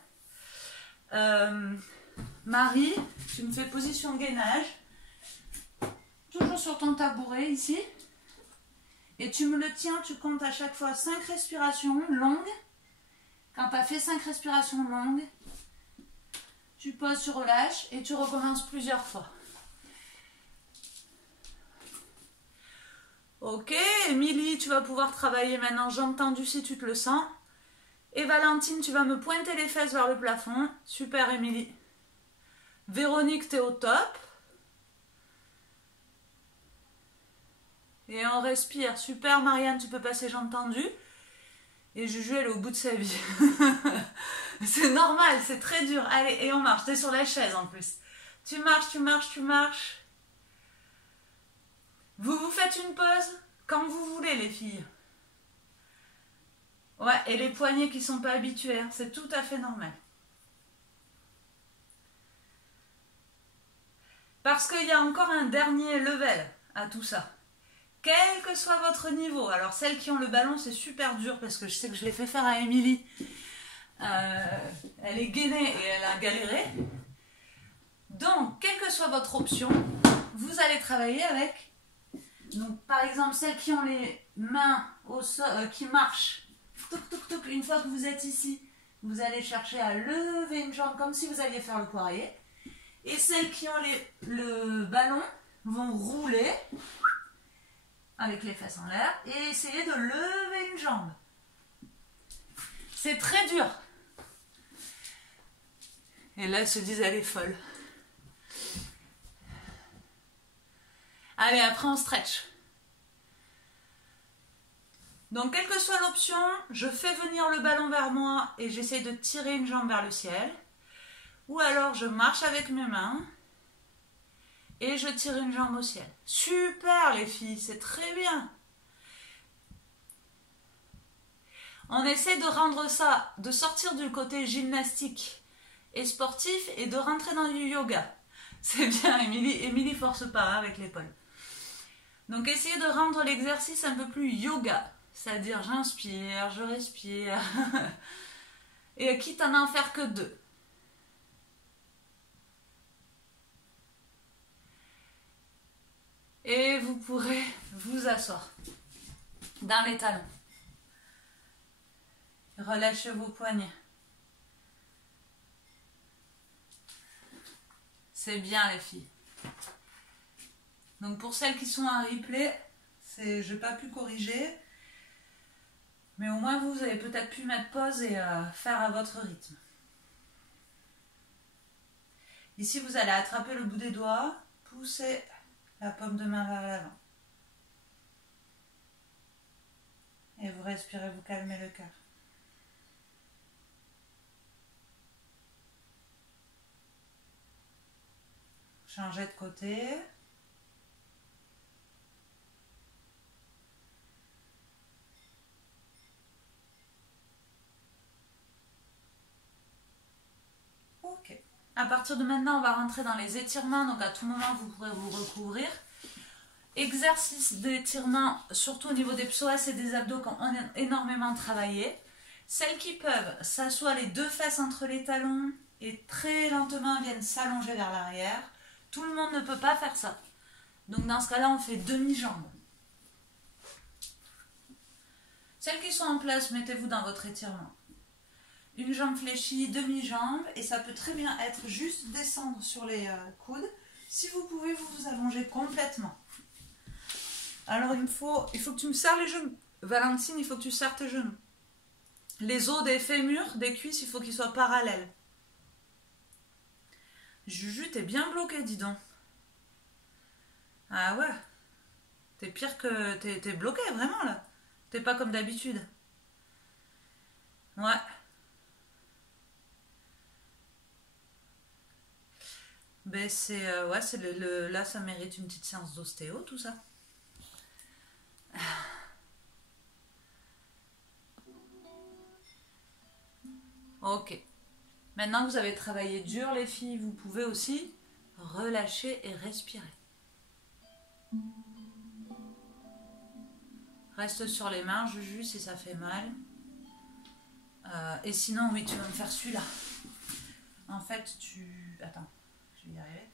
Marie, tu me fais position gainage. Toujours sur ton tabouret ici. Et tu me le tiens, tu comptes à chaque fois 5 respirations longues. Quand tu as fait 5 respirations longues, tu poses, tu relâches et tu recommences plusieurs fois. Ok, Émilie, tu vas pouvoir travailler maintenant jambes tendues si tu te le sens. Et Valentine, tu vas me pointer les fesses vers le plafond. Super, Émilie. Véronique, t'es au top. Et on respire. Super, Marianne, tu peux passer jambes tendues. Et Juju, elle est au bout de sa vie. C'est normal, c'est très dur. Allez, et on marche. T'es sur la chaise en plus. Tu marches, tu marches, tu marches. Vous vous faites une pause quand vous voulez, les filles. Ouais, et les poignets qui ne sont pas habitués, hein, c'est tout à fait normal. Parce qu'il y a encore un dernier level à tout ça. Quel que soit votre niveau. Alors, celles qui ont le ballon, c'est super dur parce que je sais que je l'ai fait faire à Émilie. Elle est gainée et elle a galéré. Donc, quelle que soit votre option, vous allez travailler avec. Donc, par exemple, celles qui ont les mains au sol, qui marchent, touc, touc, touc, une fois que vous êtes ici, vous allez chercher à lever une jambe comme si vous alliez faire le poirier. Et celles qui ont le ballon vont rouler avec les fesses en l'air et essayer de lever une jambe. C'est très dur. Et là, elles se disent, elle est folle. Allez, après on stretch. Donc, quelle que soit l'option, je fais venir le ballon vers moi et j'essaie de tirer une jambe vers le ciel. Ou alors, je marche avec mes mains et je tire une jambe au ciel. Super, les filles, c'est très bien. On essaie de rendre ça, de sortir du côté gymnastique et sportif et de rentrer dans du yoga. C'est bien, Émilie. Émilie force pas hein, avec l'épaule. Donc, essayez de rendre l'exercice un peu plus yoga. C'est-à-dire, j'inspire, je respire. Et quitte à n'en faire que 2. Et vous pourrez vous asseoir dans les talons. Relâchez vos poignets. C'est bien les filles. Donc pour celles qui sont en replay, je n'ai pas pu corriger. Mais au moins vous avez peut-être pu mettre pause et faire à votre rythme. Ici vous allez attraper le bout des doigts, pousser la paume de main vers l'avant. Et vous respirez, vous calmez le cœur. Changez de côté. Ok. À partir de maintenant, on va rentrer dans les étirements. Donc à tout moment, vous pourrez vous recouvrir. Exercice d'étirement, surtout au niveau des psoas et des abdos qui ont énormément travaillé. Celles qui peuvent s'assoient les deux fesses entre les talons et très lentement viennent s'allonger vers l'arrière. Tout le monde ne peut pas faire ça. Donc dans ce cas-là, on fait demi-jambe. Celles qui sont en place, mettez-vous dans votre étirement. Une jambe fléchie, demi-jambe, et ça peut très bien être juste descendre sur les coudes. Si vous pouvez, vous vous allongez complètement. Alors il faut que tu me serres les genoux. Valentine, il faut que tu serres tes genoux. Les os des fémurs, des cuisses, il faut qu'ils soient parallèles. Juju, t'es bien bloqué, dis donc. Ah ouais. T'es pire que... T'es bloqué, vraiment, là. T'es pas comme d'habitude. Ouais. Ben c'est... ouais, là, ça mérite une petite séance d'ostéo, tout ça. Ok. Maintenant que vous avez travaillé dur, les filles, vous pouvez aussi relâcher et respirer. Reste sur les mains, Juju, si ça fait mal. Et sinon, oui, tu vas me faire celui-là. En fait, Attends, je vais y arriver.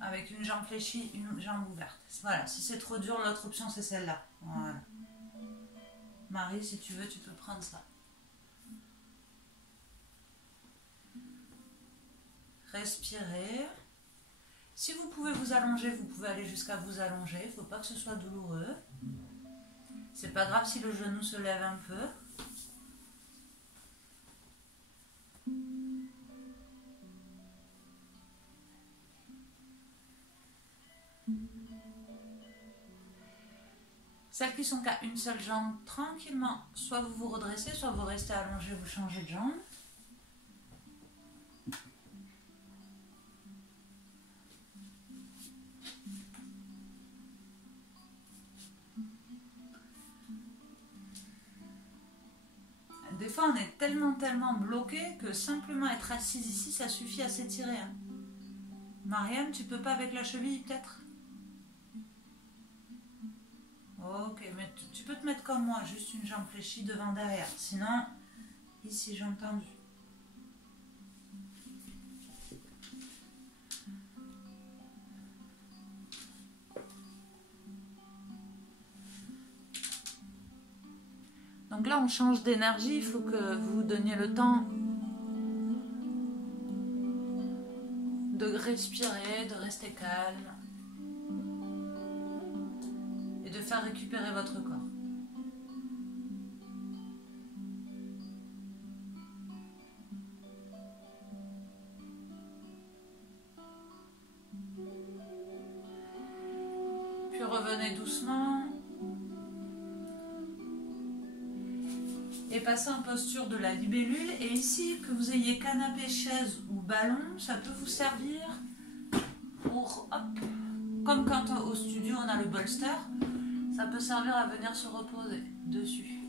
Avec une jambe fléchie, une jambe ouverte. Voilà, si c'est trop dur, l'autre option, c'est celle-là. Voilà. Marie, si tu veux, tu peux prendre ça. Respirez. Si vous pouvez vous allonger, vous pouvez aller jusqu'à vous allonger. Il ne faut pas que ce soit douloureux. C'est pas grave si le genou se lève un peu. Celles qui sont qu'à une seule jambe, tranquillement, soit vous vous redressez, soit vous restez allongé, vous changez de jambe. Des fois, on est tellement bloqué que simplement être assise ici, ça suffit à s'étirer. Hein. Marianne, tu peux pas avec la cheville, peut-être? Ok, mais tu peux te mettre comme moi, juste une jambe fléchie devant, derrière. Sinon, ici, j'ai entendu. Donc là, on change d'énergie, il faut que vous vous donniez le temps de respirer, de rester calme et de faire récupérer votre corps. Puis revenez doucement. Et passez en posture de la libellule. Et ici, que vous ayez canapé, chaise ou ballon, ça peut vous servir pour, hop, comme quand au studio on a le bolster, ça peut servir à venir se reposer dessus.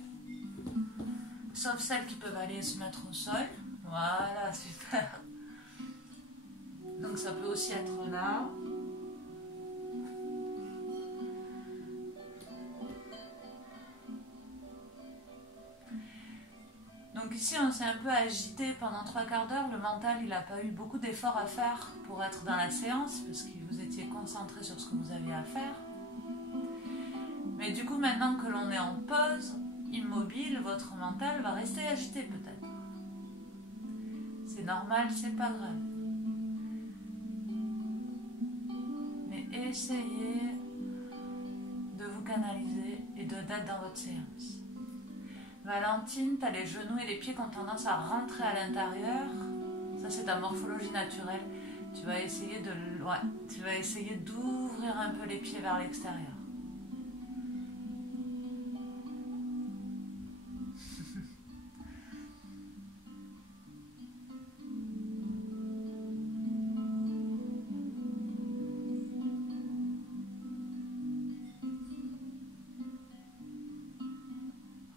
Sauf celles qui peuvent aller se mettre au sol. Voilà, super. Donc ça peut aussi être là. Donc Donc ici on s'est un peu agité pendant 3/4 d'heure, le mental il n'a pas eu beaucoup d'efforts à faire pour être dans la séance parce que vous étiez concentré sur ce que vous aviez à faire. Mais du coup maintenant que l'on est en pause, immobile, votre mental va rester agité peut-être. C'est normal, c'est pas grave. Mais essayez de vous canaliser et d'être dans votre séance. Valentine, tu as les genoux et les pieds qui ont tendance à rentrer à l'intérieur. Ça, c'est ta morphologie naturelle. Tu vas essayer d'ouvrir un peu les pieds vers l'extérieur.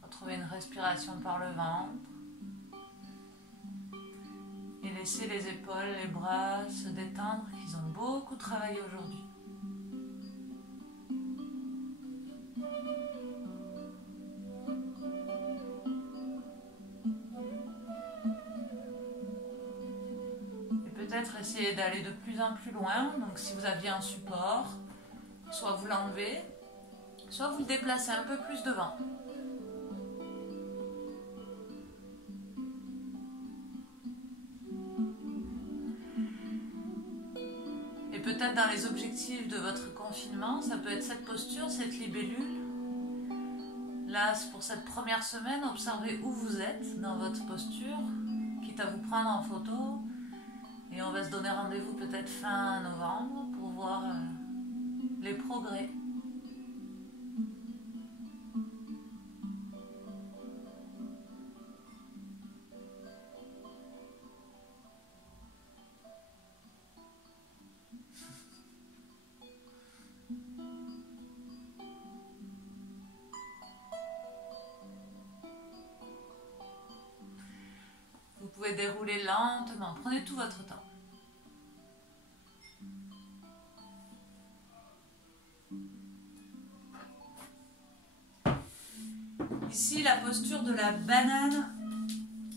Retrouvez une respiration par le ventre. Et laissez les épaules, les bras se détendre, qu'ils ont beaucoup travaillé aujourd'hui. Et peut-être essayer d'aller de plus en plus loin. Donc si vous aviez un support, soit vous l'enlevez, soit vous le déplacez un peu plus devant. Peut-être dans les objectifs de votre confinement, ça peut être cette posture, cette libellule. Là, pour cette première semaine, observez où vous êtes dans votre posture, quitte à vous prendre en photo. Et on va se donner rendez-vous peut-être fin novembre pour voir les progrès. Vous pouvez dérouler lentement, prenez tout votre temps. Ici, la posture de la banane,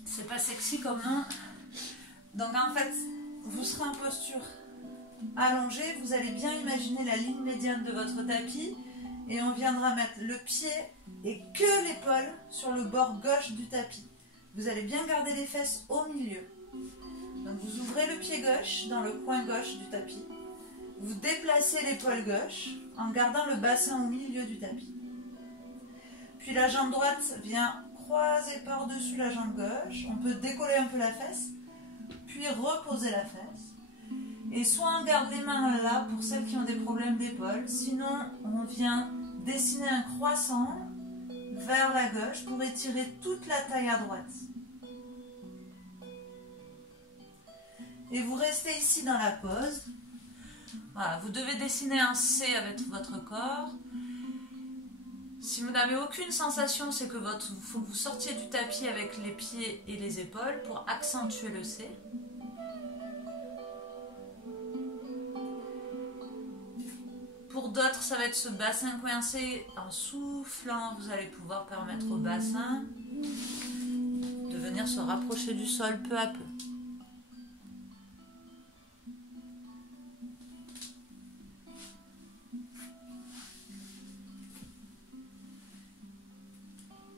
c'est pas sexy comme nom. Donc en fait, vous serez en posture allongée, vous allez bien imaginer la ligne médiane de votre tapis et on viendra mettre le pied et que l'épaule sur le bord gauche du tapis. Vous allez bien garder les fesses au milieu. Donc vous ouvrez le pied gauche dans le coin gauche du tapis. Vous déplacez l'épaule gauche en gardant le bassin au milieu du tapis. Puis la jambe droite vient croiser par-dessus la jambe gauche. On peut décoller un peu la fesse, puis reposer la fesse. Et soit on garde les mains là pour celles qui ont des problèmes d'épaule, sinon on vient dessiner un croissant vers la gauche pour étirer toute la taille à droite. Et vous restez ici dans la pose. Voilà, vous devez dessiner un C avec votre corps. Si vous n'avez aucune sensation, c'est que faut que vous sortiez du tapis avec les pieds et les épaules pour accentuer le C. Pour d'autres, ça va être ce bassin coincé. En soufflant, vous allez pouvoir permettre au bassin de venir se rapprocher du sol peu à peu.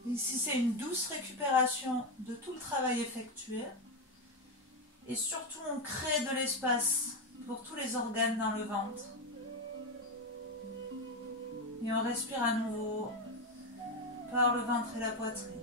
Ici, c'est une douce récupération de tout le travail effectué. Et surtout, on crée de l'espace pour tous les organes dans le ventre. Et on respire à nouveau par le ventre et la poitrine.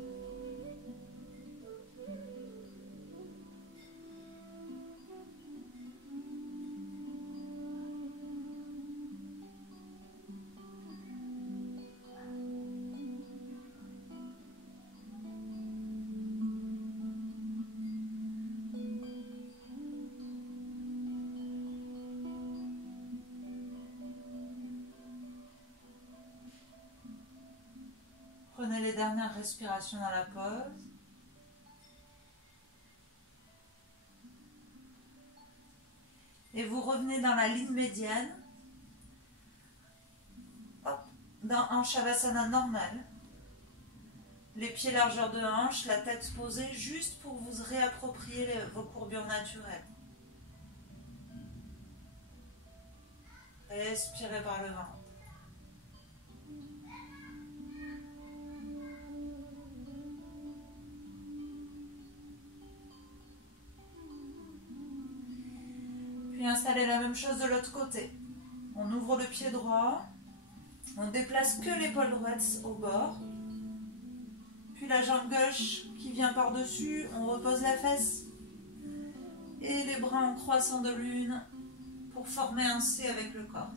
Prenez les dernières respirations dans la pause. Et vous revenez dans la ligne médiane. Hop, en Shavasana normal. Les pieds largeur de hanche, la tête posée, juste pour vous réapproprier vos courbures naturelles. Respirez par le ventre. Puis installez la même chose de l'autre côté. On ouvre le pied droit. On déplace que l'épaule droite au bord. Puis la jambe gauche qui vient par-dessus. On repose la fesse. Et les bras en croissant de lune pour former un C avec le corps.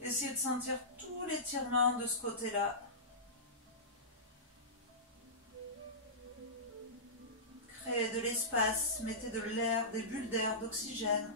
Essayez de sentir tout l'étirement de ce côté-là. Créez de l'espace, mettez de l'air, des bulles d'air, d'oxygène.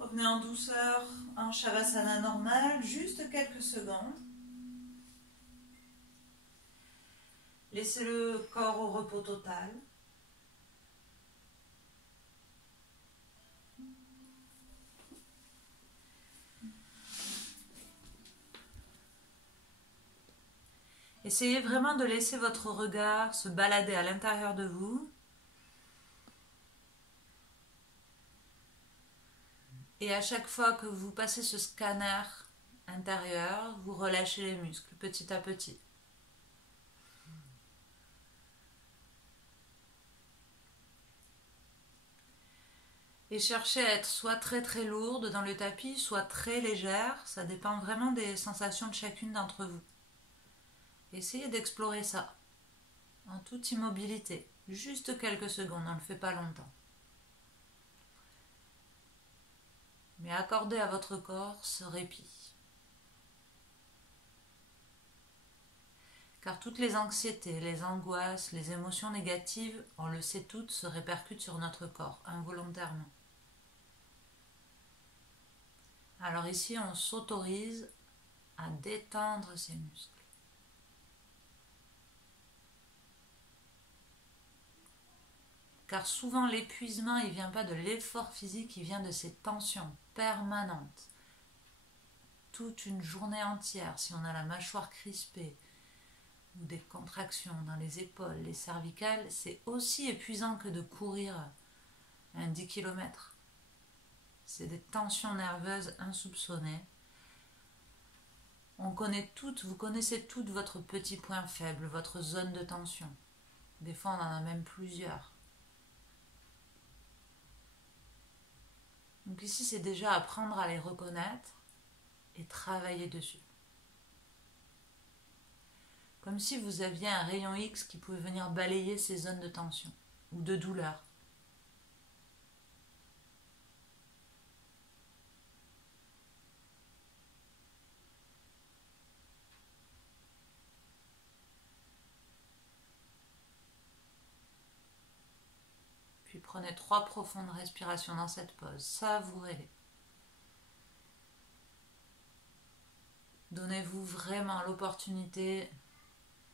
Revenez en douceur en Shavasana normal, juste quelques secondes. Laissez le corps au repos total. Essayez vraiment de laisser votre regard se balader à l'intérieur de vous. Et à chaque fois que vous passez ce scanner intérieur, vous relâchez les muscles petit à petit. Et cherchez à être soit très très lourde dans le tapis, soit très légère. Ça dépend vraiment des sensations de chacune d'entre vous. Essayez d'explorer ça en toute immobilité. Juste quelques secondes, on ne le fait pas longtemps. Mais accordez à votre corps ce répit. Car toutes les anxiétés, les angoisses, les émotions négatives, on le sait toutes, se répercutent sur notre corps, involontairement. Alors ici, on s'autorise à détendre ces muscles. Car souvent l'épuisement, il ne vient pas de l'effort physique, il vient de ces tensions permanentes. Toute une journée entière, si on a la mâchoire crispée ou des contractions dans les épaules, les cervicales, c'est aussi épuisant que de courir un 10 km. C'est des tensions nerveuses insoupçonnées. Vous connaissez toutes votre petit point faible, votre zone de tension. Des fois, on en a même plusieurs. Donc ici, c'est déjà apprendre à les reconnaître et travailler dessus. Comme si vous aviez un rayon X qui pouvait venir balayer ces zones de tension ou de douleur. Puis prenez 3 profondes respirations dans cette pause. Savourez-les. Donnez-vous vraiment l'opportunité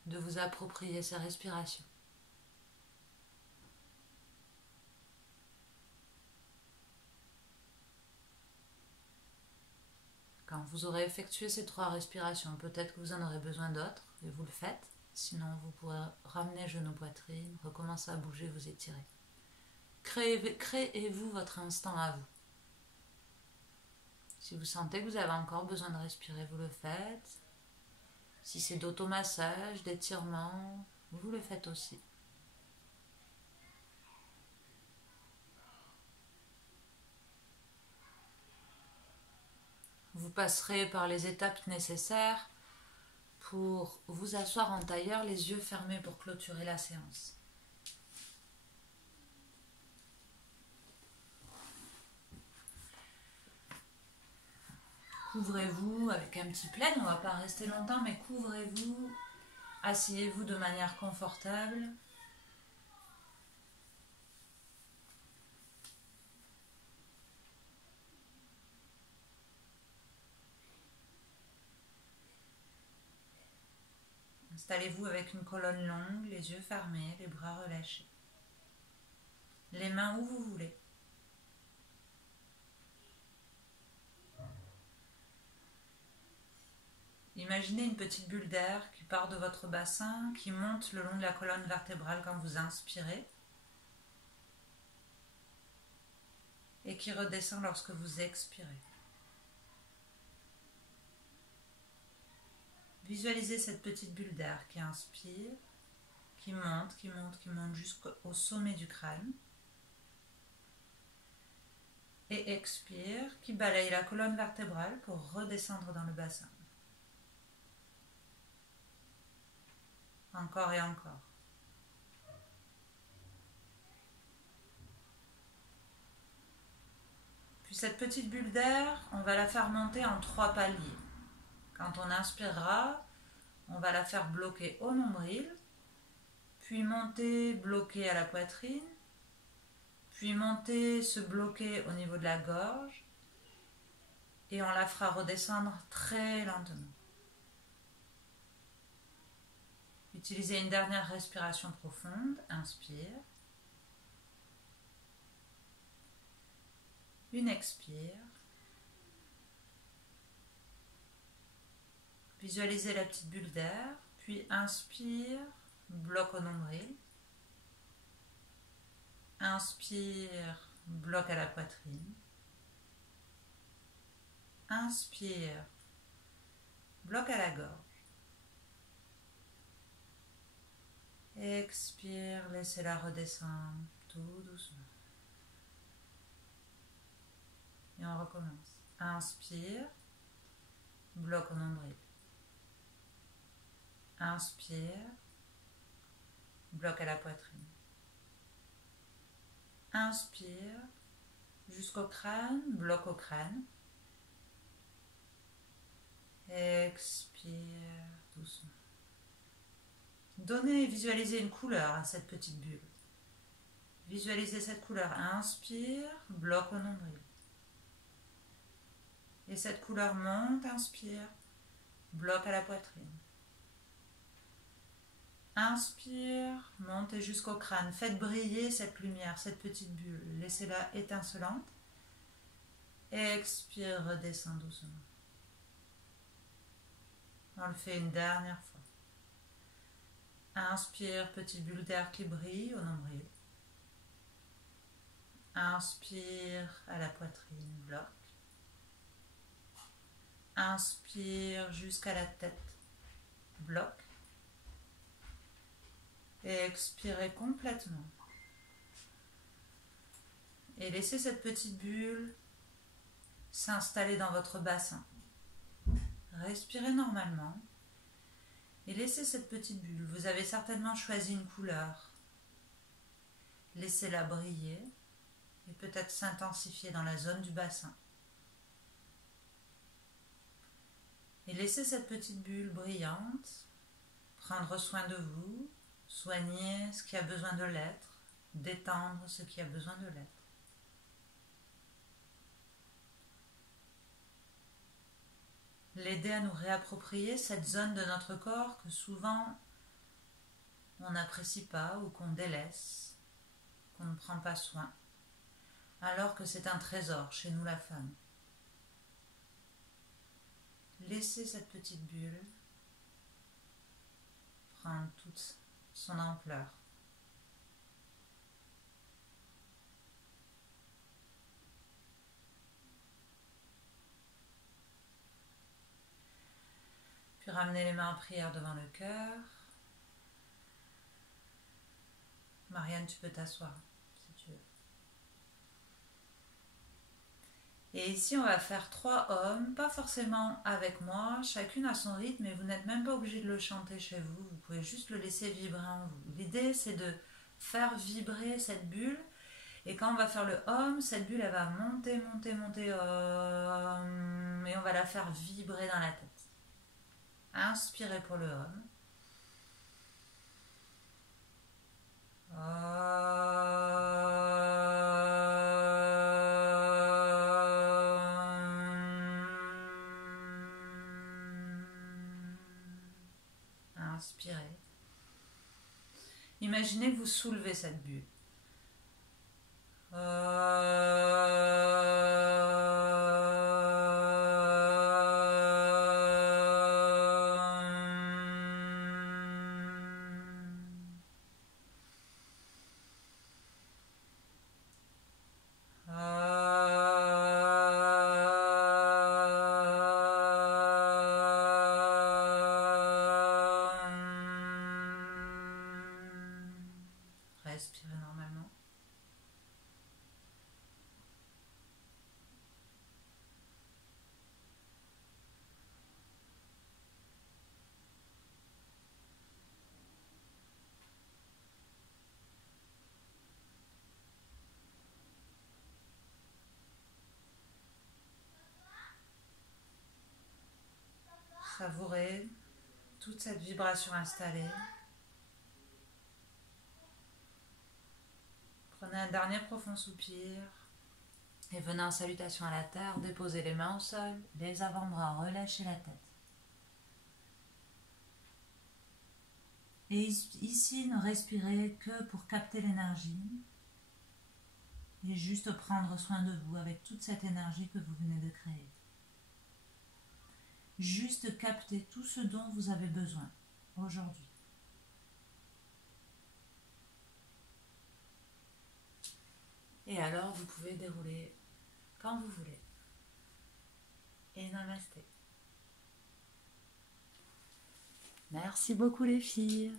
de vous approprier ces respirations. Quand vous aurez effectué ces 3 respirations, peut-être que vous en aurez besoin d'autres et vous le faites. Sinon, vous pourrez ramener genou-poitrine, recommencer à bouger, vous étirer. Créez-vous votre instant à vous. Si vous sentez que vous avez encore besoin de respirer, vous le faites. Si c'est d'automassage, d'étirement, vous le faites aussi. Vous passerez par les étapes nécessaires pour vous asseoir en tailleur, les yeux fermés pour clôturer la séance. Couvrez-vous avec un petit plaid, on ne va pas rester longtemps, mais couvrez-vous, asseyez-vous de manière confortable. Installez-vous avec une colonne longue, les yeux fermés, les bras relâchés. Les mains où vous voulez. Imaginez une petite bulle d'air qui part de votre bassin, qui monte le long de la colonne vertébrale quand vous inspirez et qui redescend lorsque vous expirez. Visualisez cette petite bulle d'air qui inspire, qui monte, qui monte, qui monte jusqu'au sommet du crâne. Et expire, qui balaye la colonne vertébrale pour redescendre dans le bassin. Encore et encore. Puis cette petite bulle d'air, on va la faire monter en 3 paliers. Quand on inspirera, on va la faire bloquer au nombril, puis monter, bloquer à la poitrine, puis monter, se bloquer au niveau de la gorge, et on la fera redescendre très lentement. Utilisez une dernière respiration profonde, inspire, une expire. Visualisez la petite bulle d'air, puis inspire, bloc au nombril. Inspire, bloc à la poitrine. Inspire, bloc à la gorge. Expire, laissez-la redescendre tout doucement. Et on recommence. Inspire, bloc au nombril. Inspire, bloc à la poitrine. Inspire, jusqu'au crâne, bloc au crâne. Expire doucement. Donnez et visualisez une couleur à cette petite bulle. Visualisez cette couleur. Inspire, bloc au nombril. Et cette couleur monte, inspire, bloc à la poitrine. Inspire, montez jusqu'au crâne. Faites briller cette lumière, cette petite bulle. Laissez-la étincelante. Expire, redescend doucement. On le fait une dernière fois. Inspire, petite bulle d'air qui brille au nombril. Inspire à la poitrine, bloc. Inspire jusqu'à la tête, bloc. Et expirez complètement. Et laissez cette petite bulle s'installer dans votre bassin. Respirez normalement. Et laissez cette petite bulle. Vous avez certainement choisi une couleur. Laissez-la briller et peut-être s'intensifier dans la zone du bassin. Et laissez cette petite bulle brillante prendre soin de vous, soigner ce qui a besoin de l'être, détendre ce qui a besoin de l'être. L'aider à nous réapproprier cette zone de notre corps que souvent on n'apprécie pas ou qu'on délaisse, qu'on ne prend pas soin, alors que c'est un trésor chez nous la femme. Laissez cette petite bulle prendre toute son ampleur. Puis ramenez les mains en prière devant le cœur. Marianne, tu peux t'asseoir si tu veux. Et ici, on va faire 3 ohms, pas forcément avec moi, chacune à son rythme, et vous n'êtes même pas obligé de le chanter chez vous, vous pouvez juste le laisser vibrer en vous. L'idée, c'est de faire vibrer cette bulle, et quand on va faire le ohm, cette bulle, elle va monter, monter, monter, et on va la faire vibrer dans la tête. Inspirez pour le ohm. Inspirez. Imaginez que vous soulevez cette bulle. Respirez normalement. Savourez toute cette vibration installée. Prenez un dernier profond soupir et venez en salutation à la terre, déposez les mains au sol, les avant-bras, relâchez la tête. Et ici, ne respirez que pour capter l'énergie et juste prendre soin de vous avec toute cette énergie que vous venez de créer. Juste capter tout ce dont vous avez besoin aujourd'hui. Et alors, vous pouvez dérouler quand vous voulez. Et namasté. Merci beaucoup les filles.